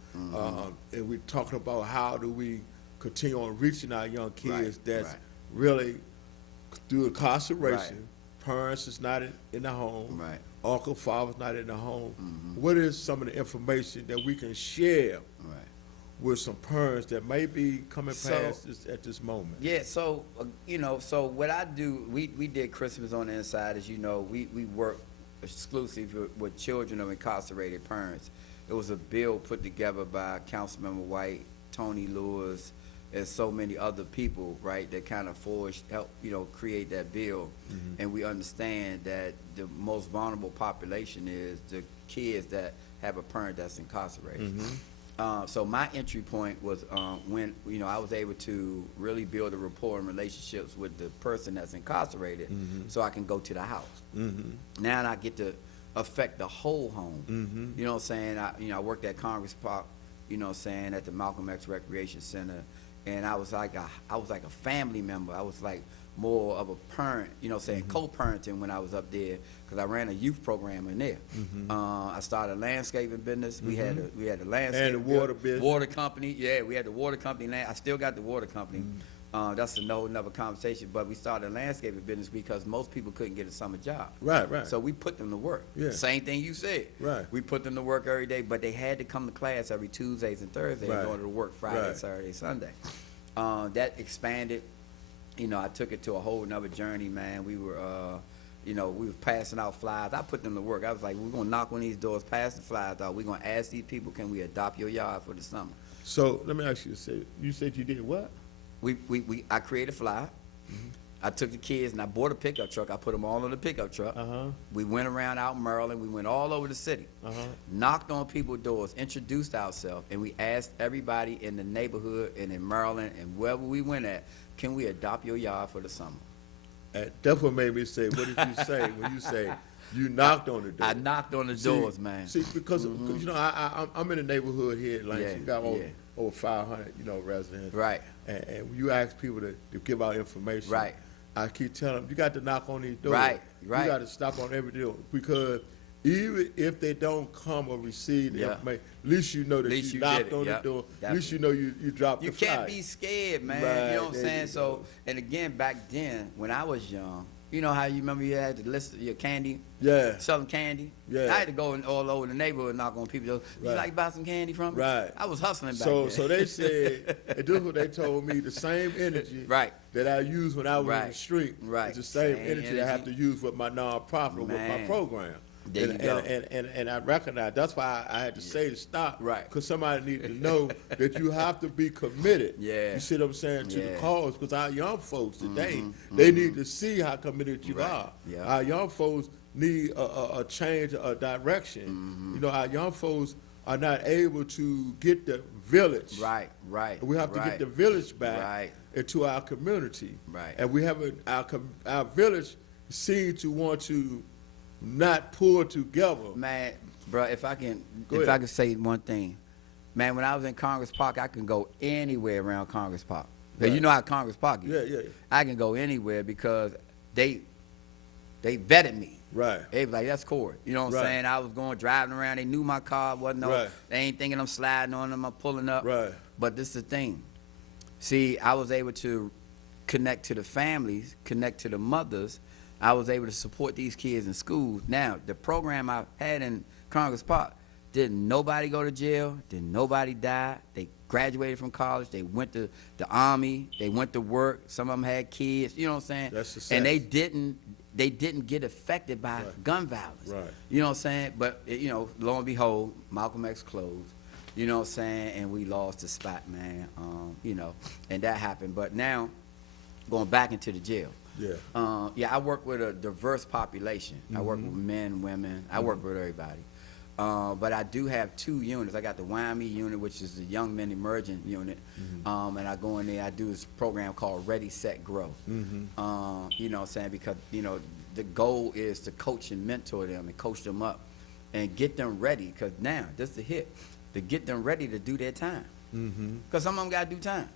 And we're talking about how do we continue on reaching our young kids Right, that's right. really through incarceration. Parents is not in the home. Right. Uncle, father's not in the home. What is some of the information that we can share Right. with some parents that may be coming So- past this at this moment? Yeah, so so what I do, we did Christmas on the Inside, as you know, we work exclusively with children of incarcerated parents. It was a bill put together by Councilmember White, Tony Lewis, and so many other people, right, that kind of help create that bill. And we understand that the most vulnerable population is the kids that have a parent that's incarcerated. So my entry point was when I was able to really build a rapport and relationships with the person that's incarcerated, so I can go to the house. Now I get to affect the whole home. You know what I'm saying? I worked at Congress Park, at the Malcolm X Recreation Center, and I was like a family member. I was like more of a parent, co-parenting when I was up there, because I ran a youth program in there. I started a landscaping business. We had a landscape And the water business. water company. Yeah, we had the water company. I still got the water company. That's another conversation. But we started a landscaping business because most people couldn't get a summer job. Right, right. So we put them to work. Yeah. Same thing you said. Right. We put them to work every day, but they had to come to class every Tuesdays and Thursdays Right. in order to work Friday, Right. Saturday, Sunday. That expanded. I took it to a whole nother journey, man. We were, we were passing out flyers. I put them to work. I was like, we're gonna knock on these doors, pass the flyers out. We're gonna ask these people, can we adopt your yard for the summer? So let me ask you, you said you did what? I created a flyer. I took the kids and I bought a pickup truck. I put them all on the pickup truck. Uh-huh. We went around out in Maryland. We went all over the city. Knocked on people's doors, introduced ourselves, and we asked everybody in the neighborhood and in Maryland and wherever we went at, can we adopt your yard for the summer? That's what made me say, what did you say when you say you knocked on the door? I knocked on the doors, man. See, because I'm in the neighborhood here in Langston. Yeah, You got yeah. over 500, residents. Right. And you ask people to give out information. Right. I keep telling them, you got to knock on these doors. Right. You got to stop on every door, because even if they don't come or receive the information, at least you know that Least you you did knocked it. on Yep. the door. At least you Definitely. know you dropped You the flyer. can't be scared, man. Right, You know what I'm there saying? you So, go. and again, back then, when I was young, you know how you remember you had to list your candy, Yeah. selling candy? Yeah. I had to go all over the neighborhood and knock on people's doors. You Right. like to buy some candy from me? Right. I was hustling back So then. so they said, and this is what they told me, the same energy Right. that I used when I was in Right. the street Right. is the same, Same energy I have to energy. use with my nonprofit or with my Man. program. There you go. And I recognize, that's why I had to say to stop. Right. Because somebody needs to know that you have to be committed. Yeah. You see what I'm saying, to the Yeah. cause, because our young folks today, they need to see how committed you Right. are. Yeah. Our young folks need a change of direction. You know, our young folks are not able to get the village. Right, right. We have to right. get the village back Right. into our community. Right. And we have our village seems to want to not pull together. Man, bro, if I can Go if ahead. I can say one thing, man, when I was in Congress Park, I can go anywhere around Congress Park. 'Cause you Right. know how Congress Park is. Yeah, yeah. I can go anywhere because they vetted me. Right. They was like, that's Corey. You know what I'm Right. saying? I was going driving around. They knew my car wasn't no. Right. They ain't thinking I'm sliding on them. I'm pulling up. Right. But this is the thing. See, I was able to connect to the families, connect to the mothers. I was able to support these kids in schools. Now, the program I had in Congress Park, didn't nobody go to jail, didn't nobody die. They graduated from college, they went to the Army, they went to work, some of them had kids, you know what I'm saying? That's success. And they didn't get affected by Right. gun violence. Right. You know what I'm saying? But, you know, lo and behold, Malcolm X closed. You know what I'm saying? And we lost the spot, man. You know, and that happened. But now, going back into the jail. Yeah. Yeah, I work with a diverse population. I work with men, women. I work with everybody. But I do have 2 units. I got the Wyoming unit, which is the Young Men Emerging unit. And I go in there, I do this program called Ready, Set, Grow. You know what I'm saying? Because, you know, the goal is to coach and mentor them and coach them up and get them ready. Because now, this is the hit, to get them ready to do their time. Because some of them got to do time.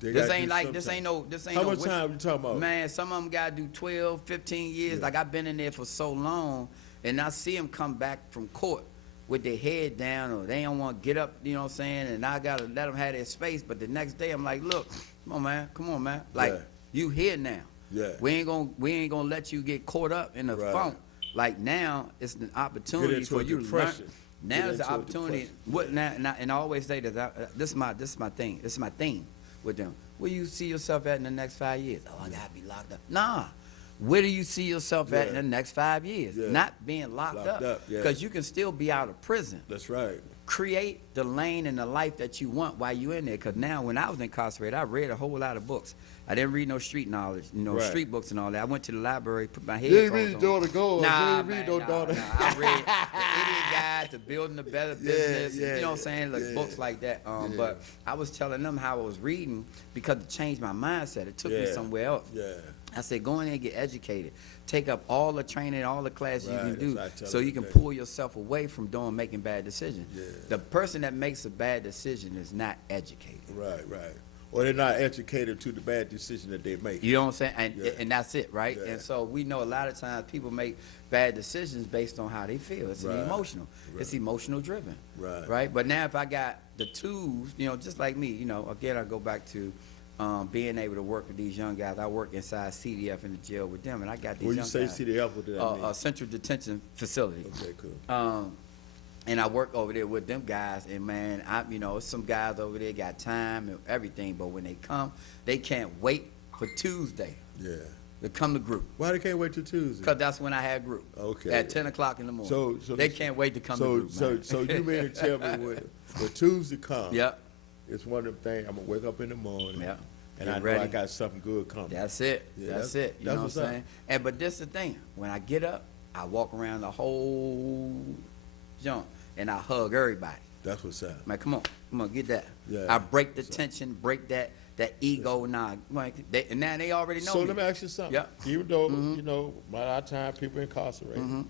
They This gotta ain't do like, some this time. ain't no, this ain't How no. much time you talking about? Man, some of them got to do 12, 15 years. Yeah. Like, I've been in there for so long, and I see them come back from court with their head down, or they don't want to get up, you know what I'm saying? And I got to let them have their space. But the next day, I'm like, look, come on, man. Like, Yeah. you here now. Yeah. We ain't gonna let you get caught up in the Right. funk. Like, now, it's an opportunity into for a you to learn. depression. Now Get it's an into a opportunity. depression. What now? And I always say that this is my thing. This is my theme with them. Where you see yourself at in the next 5 years? Oh, I gotta be locked up. Nah. Where do you see yourself at in Yeah. the next 5 years? Yeah. Not being locked Locked up, yeah. Because you can still be out of prison. That's right. Create the lane and the life that you want while you're in there. Because now, when I was incarcerated, I read a whole lot of books. I didn't read no street knowledge, Right. street books and all that. I went to the library, put my You ain't headphones read on. Daughter Gold. Nah, You ain't read man, no nah, Daughter. nah. I read The Idiot Guide to Building a Better Business. yeah, You know what I'm saying? Like yeah. books like that. Yeah. But I was telling them how I was reading because it changed my mindset. It took me Yeah. somewhere else. Yeah. I said, go in there and get educated. Take up all the training, all the classes you Right, can that's do, what I tell so them you can today. pull yourself away from making bad decisions. Yeah. The person that makes a bad decision is not educated. Right, right. Or they're not educated to the bad decision that they make. You know what I'm saying? And, Yeah. and that's it, right? Yeah. And so we know a lot of times people make bad decisions based on how they feel. It's Right. emotional. It's Right. emotional driven. Right. Right? But now if I got the tools, you know, just like me, you know, again, I go back to being able to work with these young guys. I work inside CDF in the jail with them, and I got these When you young say guys. CDF, what does that mean? A central detention facility. Okay, cool. And I work over there with them guys, and man, some guys over there got time and everything, but when they come, they can't wait for Tuesday Yeah. to come to group. Why they can't wait till Tuesday? Because that's when I had group. Okay. At 10 o'clock in the morning. So they can't wait to come to group, man. So you mean to tell me when Tuesday comes? Yep. It's one of them things. I'm gonna wake up in the morning. Yep. And Get I know ready. I got something good coming. That's it. Yeah, that's that's- it. You that's know what's what I'm up. saying? And but this the thing. When I get up, I walk around the whole junk and I hug everybody. That's what's up. Man, come on, get that. Yeah, I break the that's tension, break that ego. Nah, and now they already know So me. let me ask you something. Yep. Even though you know, by our time people incarcerated,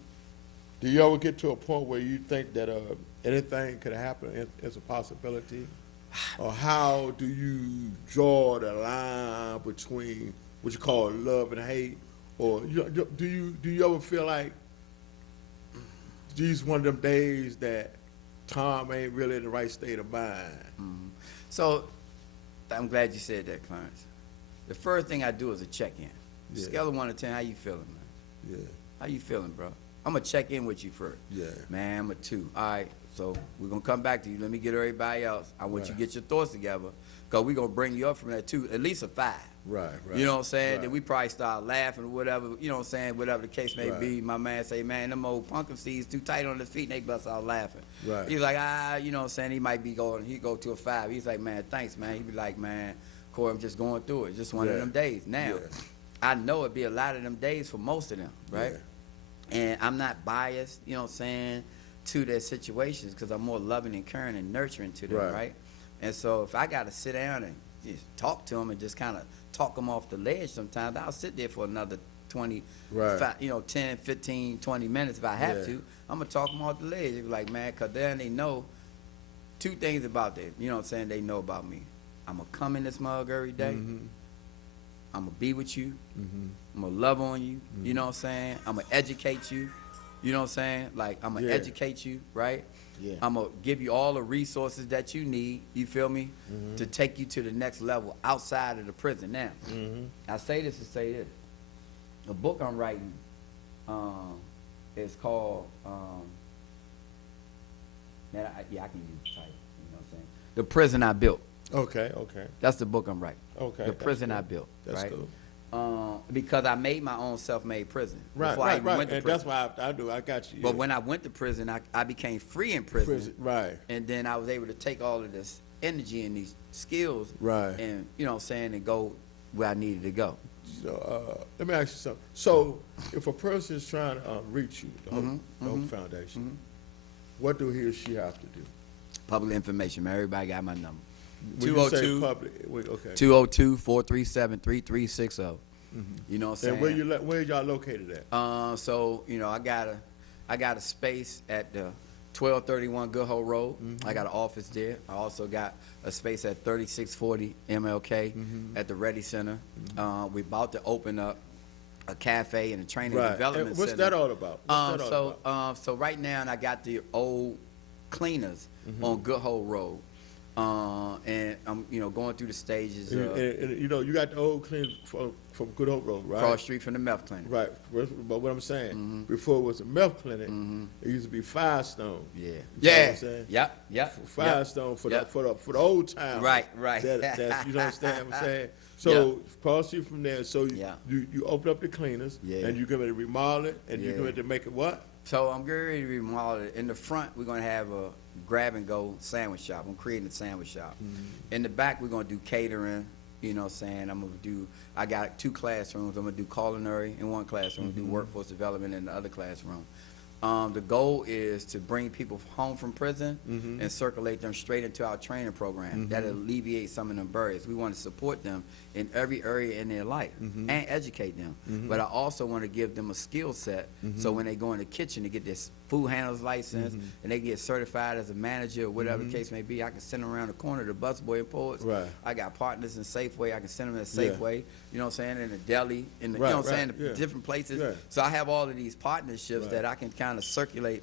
do you ever get to a point where you think that anything could happen as a possibility, or how do you draw the line between what you call love and hate, or do you ever feel like these one of them days that Tom ain't really in the right state of mind? So I'm glad you said that, Clarence. The first thing I do is a check-in. Yeah. Scale of 1 to 10, how you feeling, man? Yeah, How you feeling, bro? I'm gonna check in with you first. yeah, Man, I'm a 2. All right, so we're gonna come back to you. Let me get everybody else. I want you to get your thoughts together, because we're gonna bring you up from that 2, at least a 5. right. You know what I'm saying? Right. Then we probably start laughing or whatever, you know what I'm saying, whatever the case may Right. be. My man say, man, them old pumpkin seeds too tight on his feet, and they bust out laughing. Right. He's like, you know what I'm saying, he might be going, he go to a 5. He's like, man, thanks, man. He be like, man, Corey, I'm just going through it. Just one of Yeah. them days. Now, Yeah. I know it'd be a lot of them days for most of them, right? And I'm not biased, you know what I'm saying, to their situations, because I'm more loving and caring and nurturing to them, Right. right? And so if I got to sit down and just talk to them and just kind of talk them off the ledge sometimes, I'll sit there for another 20, Right. 10, 15, 20 minutes if I have Yeah. to. I'm going to talk them off the ledge. They be like, man, because then they know 2 things about that, you know what I'm saying, they know about me. I'm going to come in this mug every day. Mhm. I'm going to be with you. Mhm. I'm gonna love on you, you know what I'm saying? I'm gonna educate you, you know what I'm saying? Like, I'm gonna Yeah. educate you, right? Yeah. I'm gonna give you all the resources that you need, you feel me? To take you to the next level outside of the prison. Now, I say this to say this. The book I'm writing is called, I can use the title, you know what I'm saying? The Prison I Built. Okay, okay, That's the book I'm writing. okay. The that's Prison cool. I Built, That's right? cool. Because I made my own self-made prison Right, before I right, even right. went to And prison. that's why I got you. But yeah. when I went to prison, I became free in prison, Right, and then I was able to take all of this energy and these skills, right. and you know what I'm saying, and go where I needed to go. So, let me ask you something. So, if a person is trying to reach you, the Hope Foundation, what do he or she have to do? Public information, man. Everybody got my number. When you say public, okay. 202-437-3360. You know what I'm saying? And where y'all located at? So you know, I got a space at the 1231 Goodhoe Road. I got an office there. I also got a space at 3640 MLK at the Ready Center. We're about to open up a cafe and a training Right. development And what's center. that all about? What's that all about? So right now, I got the old cleaners on Goodhoe Road. And I'm, you know, going through the stages And, you know, you got the old clinic from Good Hope Road, right? across the street from the meth clinic. Right. But what I'm saying, before it was a meth clinic, it used to be Firestone. Yeah. You know what Yeah. I'm saying? Yep. Firestone for Yep. the old town. Right. That's, you know what I'm saying? So cross you from there. So Yeah. you open up the cleaners, Yeah. and you get ready to remodel it, and you Yeah. get ready to make it what? So I'm getting ready to remodel it. In the front, we're gonna have a grab-and-go sandwich shop. I'm creating a sandwich shop. In the back, we're gonna do catering. You know what I'm saying? I got 2 classrooms. I'm gonna do culinary in one classroom, do workforce development in the other classroom. The goal is to bring people home from prison and circulate them straight into our training program. That'll alleviate some of them barriers. We want to support them in every area in their life and educate them. But I also want to give them a skill set so when they go in the kitchen to get this food handler's license and they get certified as a manager or whatever the case may be, I can send them around the corner to Busboy and Poets. Right. I got partners in Safeway. I can send them to Yeah. Safeway, you know what I'm saying, in the deli, in the, Right, you know what I'm right, saying, the yeah. different places. Yeah. So I have all of these partnerships Right. that I can kind of circulate,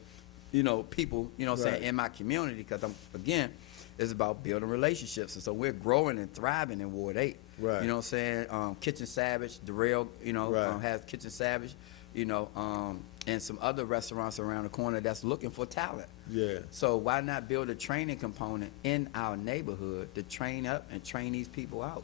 you know, people, you know what I'm saying, Right. in my community, because again, it's about building relationships. And so we're growing and thriving in Ward 8. Right. You know what I'm saying? Kitchen Savage, Darrell, you know, Right. has Kitchen Savage, you know, and some other restaurants around the corner that's looking for talent. Yeah. So why not build a training component in our neighborhood to train up and train these people out?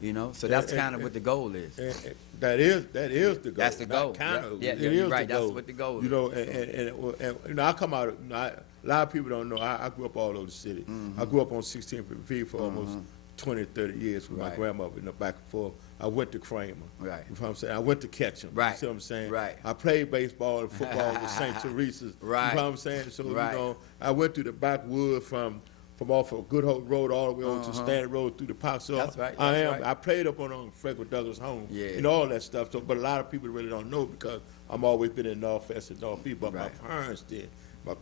You know, so that's kind of what the goal is. And that is the goal. That's the goal. Kind of. Yeah, It you're is right. the That's goal. what the goal You is. know, and you know, I come out. A lot of people don't know. I grew up all over the city. I grew up on 16th and V for almost 20, 30 years with my Right. grandmother. You know, back and forth. I went to Kramer. Right. You know what I'm saying? I went to Ketchum. Right. You see what I'm saying? Right. I played baseball and football with St. Teresa's. Right. You know what I'm saying? So Right. you know, I went through the backwood from off of Good Hope Road all the way over to Stanley Road through the park. So That's right, I that's am. right. I played up on Frederick Douglass home. Yeah. You know all that stuff. So, but a lot of people really don't know because I'm always been in Northwest and Northeast. But Right. my parents did. My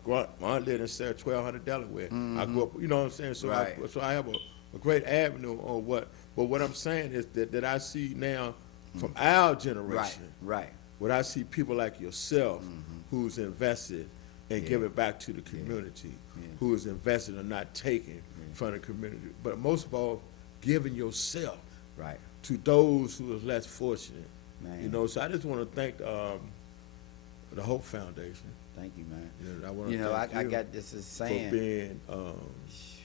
aunt lived in Sarah 1200 Delaware. I grew up. You know what I'm saying? So Right. I have a great avenue on what. But what I'm saying is that I see now from our generation. Right. When I see people like yourself who's invested and giving back to the community, who is invested and not taking from the community, but most of all, giving yourself Right. to those who is less fortunate. Man. You know, so I just want to thank the Hope Foundation. Thank you, man. You know, I want to You know, thank I you got this is for saying. being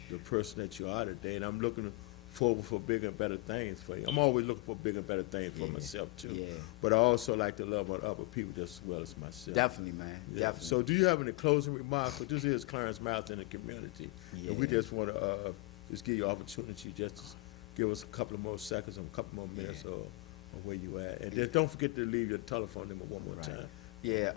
the person that you are today, and I'm looking forward for bigger and better things for you. I'm always looking for bigger and better things for Yeah, myself too. yeah. But I also like to love on other people just as well as myself. Definitely, man. Yeah. Definitely. So do you have any closing remarks? Because this is Clarence Miles in the community. And we Yeah. just want to just give you opportunity just to give us a couple of more seconds or a couple more minutes of where you at. And just don't forget to leave your telephone number one more Right. time. Yeah,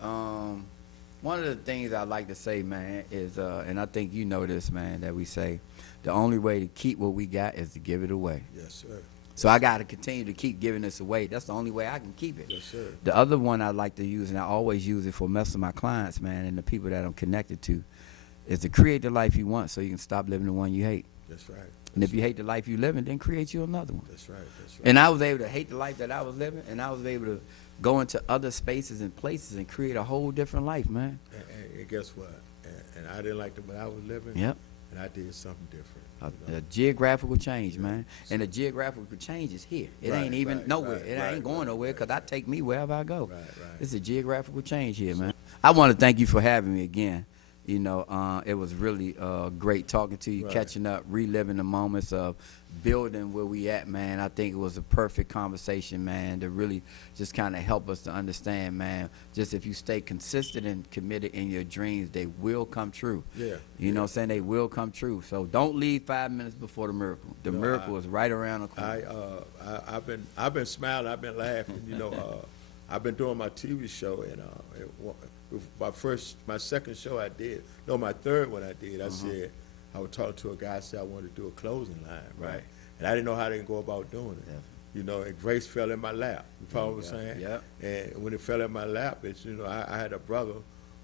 one of the things I like to say, man, is, and I think you know this, man, that we say, the only way to keep what we got is to give it away. Yes, sir. So I got to continue to keep giving this away. That's the only way I can keep it. Yes, sir. The other one I like to use, and I always use it for most of my clients, man, and the people that I'm connected to, is to create the life you want so you can stop living the one you hate. That's right. And if you hate the life you living, then create you another one. That's right. That's right. And I was able to hate the life that I was living, and I was able to go into other spaces and places and create a whole different life, man. And guess what? And I didn't like the way I was living. Yep. And I did something different. A geographical change, man. And the geographical change is here. It Right, ain't even right, nowhere. right, It right, ain't going right, nowhere because right, I take me wherever I go. Right, right. It's a geographical change here, man. I want to thank you for having me again. You know, it was really great talking to you, Right. catching up, reliving the moments of building where we at, man. I think it was a perfect conversation, man, to really just kind of help us to understand, man, just if you stay consistent and committed in your dreams, they will come true. Yeah. You know what I'm saying? They will come true. So don't leave 5 minutes before the miracle. The miracle is right around the corner. I've been smiling, I've been laughing. You know, I've been doing my TV show, and my second show I did, no, my third one I did. I said I was talking to a guy. I said I wanted to do a closing line, right? And I didn't know how they can go about doing it. Yeah. You know, and Grace fell in my lap. You follow what I'm Yeah, saying? yeah. And when it fell in my lap, it's, you know, I had a brother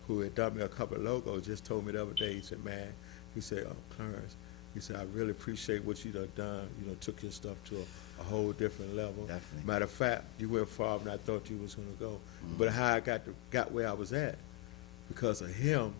who had done me a couple of logos. Just told me the other day. He said, "Man," he said, Clarence," he said, "I really appreciate what you done. You know, took your stuff to a whole different level. Definitely. Matter of fact, you went farther than I thought you was gonna go. But how I got where I was at, because of him,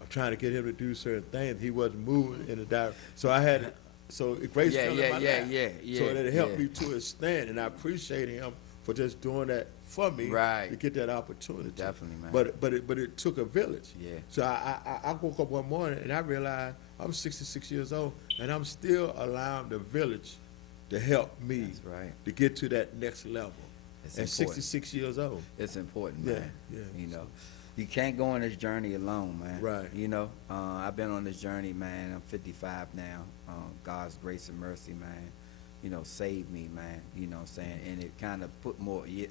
I'm trying to get him to do certain things. He wasn't moving in the direction. So I had, so Grace fell in my lap. So it helped me to extend, and I appreciate him for just doing that for me Right. to get that opportunity. Definitely, man. But it took a village. Yeah. So I woke up one morning and I realized I'm 66 years old and I'm still allowing the village to help me That's right. to get to that next level. It's At important. 66 years old. It's important, Yeah, man. yeah. You know, you can't go on this journey alone, man. Right. You know, I've been on this journey, man. I'm 55 now. God's grace and mercy, man, you know, saved me, man. You know what I'm saying? And it kind of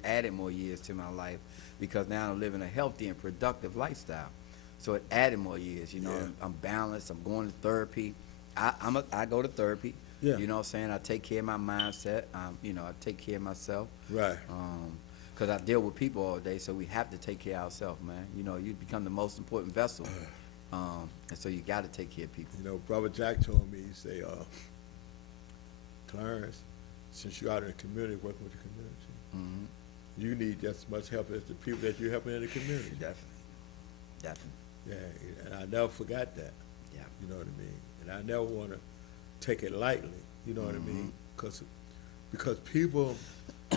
added more years to my life because now I'm living a healthy and productive lifestyle. So it added more years, you know. Yeah. I'm balanced. I'm going to therapy. I go to therapy. Yeah. You know what I'm saying? I take care of my mindset. You know, I take care of myself. Right. Because I deal with people all day, so we have to take care of ourselves, man. You know, you become the most important vessel, and so you got to take care of people. You know, Brother Jack told me, he say, Clarence, since you're out in the community, working with the community, Mm-hmm. you need just as much help as the people that you're helping in the community. Definitely. Yeah, and I never forgot that. Yeah. You know what I mean? And I never want to take it lightly. You know what I mean? Because people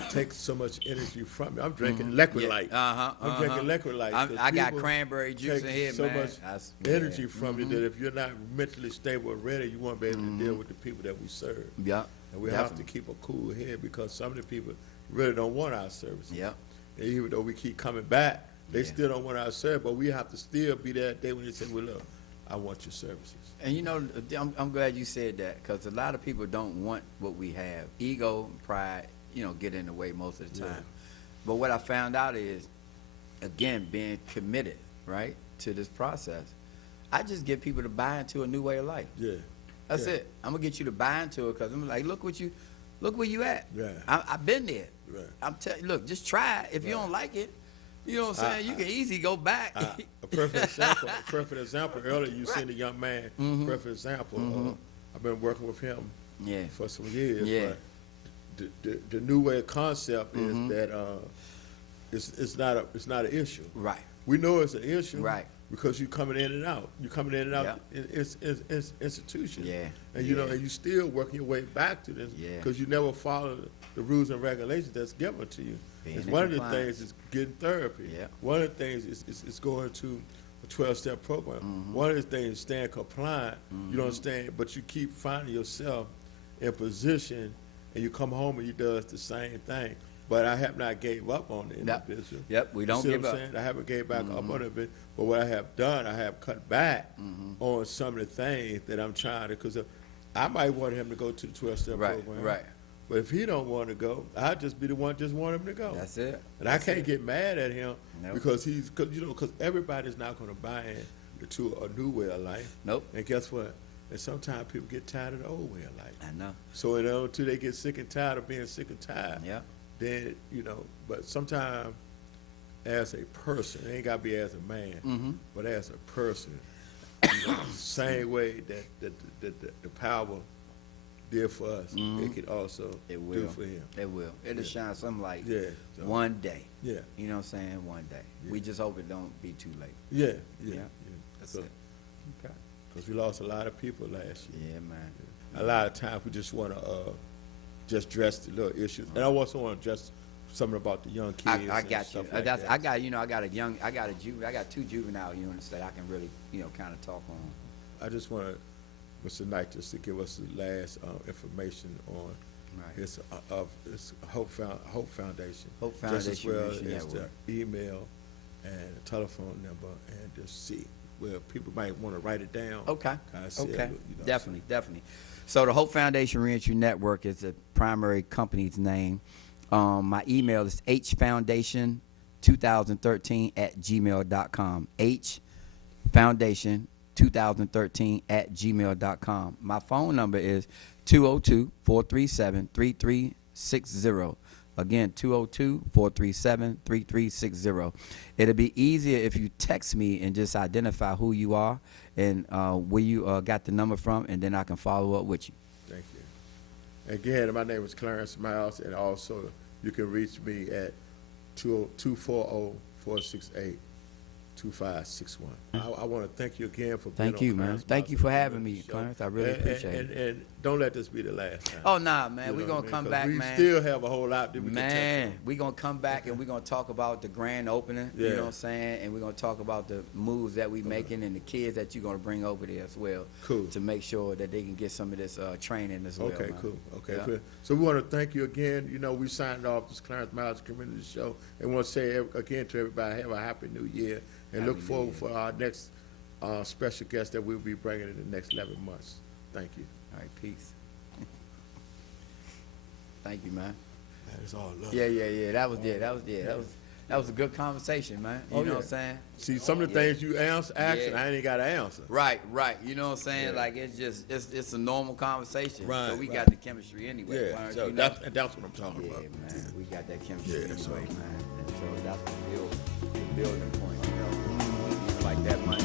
take so much energy from me. I'm drinking electrolyte. I'm drinking electrolyte. 'cause I got people cranberry juice take in here, so man. much energy from you that if you're not mentally stable or ready, you won't be able to deal with the people that we serve. Yeah. And we have to keep a cool head because some of the people really don't want our services. Yeah. And even though we keep coming back, they Yeah. still don't want our service, but we have to still be that day when they say, well, look, I want your services. And you know, I'm glad you said that because a lot of people don't want what we have. Ego and pride, you know, get in the way most of the time. Yeah. But what I found out is, again, being committed, right, to this process. I just get people to buy into a new way of life. Yeah. That's Yeah. it. I'm gonna get you to buy into it because I'm like, look where you at. Yeah. I've been there. Right. I'm telling you, look, just try it. If you don't like it, you know what I'm saying. You can easily go back. A perfect example. Earlier, you seen a young man. Perfect example. I've been working with him Yeah. for some years. Yeah. But the new way concept is that it's not an issue. Right. We know it's an issue, Right. Because you're coming in and out. You're coming in and out Yeah. in institutions. Yeah. And you know, and you still working your way back to this Yeah. because you never follow the rules and regulations that's given to you. Being It's in one of the compliance. things is getting therapy. Yeah. One of the things is going to a 12-step program. Mm-hmm. One of the things is staying compliant. You don't stand, but you keep finding yourself in position, and you come home and you does the same thing. But I have not gave up on the Yep. individual. Yep, we You don't see give what up. I'm saying? I haven't gave back up on it, but what I have done, I have cut back on some of the things that I'm trying to, because I might want him to go to the 12-step Right, program. right. But if he don't want to go, I'll just be the one just want him to go. That's it. And I can't get mad at him Nope. because because everybody's not going to buy into a new way of life. Nope. And guess what? And sometimes people get tired of the old way of life. I know. So until they get sick and tired of being sick and tired, Yeah. then but sometimes as a person, it ain't got to be as a man, but as a person, same way that the power did for us, it could also It do will. for him. It will. It'll shine some light. Yeah, so- One day. Yeah, You know what I'm saying? One day. Yeah. We just hope it don't be too late. yeah. Yeah. That's it. Okay. Because we lost a lot of people last year. Yeah, man. A lot of times we just want to just address the little issues, and I also want to address something about the young kids. I and got you. stuff like That's, that. I got two juvenile units that I can really, kind of talk on. I just want Mr. Knight just to give us the last information on Right. his Hope Foundation. Hope just as Foundation well Mission as Network. the email and the telephone number, and just see where people might want to write it down. Okay. Kinda see Okay. it, Definitely. So the Hope Foundation Reentry Network is the primary company's name. My email is hfoundation2013@gmail.com. hfoundation2013@gmail.com. My phone number is 202-437-3360. Again, 202-437-3360. It'll be easier if you text me and just identify who you are and where you got the number from, and then I can follow up with you. Thank you. Again, my name is Clarence Miles, and also you can reach me at 240-468-2561. I want to thank you again for being Thank on you, man. Clarence Thank Miles you for and the having me, Community Show. Clarence. I really appreciate it. And don't let this be the last time. Oh, nah, man. You We're know going what to I mean? come 'Cause back, we man. still have a whole lot that we can Man, touch we're going to come back and we're going to talk about the grand opening, you Yeah. know what I'm saying? And we're going to talk about the moves that we making and the kids that you're going to bring over there as well. Cool. To make sure that they can get some of this training as on. well. Okay, man. cool. Okay, Yeah. good. So we want to thank you again. We signed off this Clarence Miles Community Show, and want to say again to everybody, have a happy New Year, and Happy look New forward Year. for our next special guest that we'll be bringing in the next 11 months. Thank you. All right, peace. Thank you, man. That is all love. Yeah. That was a good conversation, man. You Oh, know yeah. what I'm saying? See, some of the Yeah. things you ask, and Yeah. I ain't got to answer. Right. You know what I'm saying? Yeah. Like it's a normal conversation. Right, So we right. got the chemistry anyway. Yeah, Clarence, so you know? that's what I'm talking Yeah, about. man. We got that chemistry Yeah, so- anyway, man. And so that's the building point, Even like that money.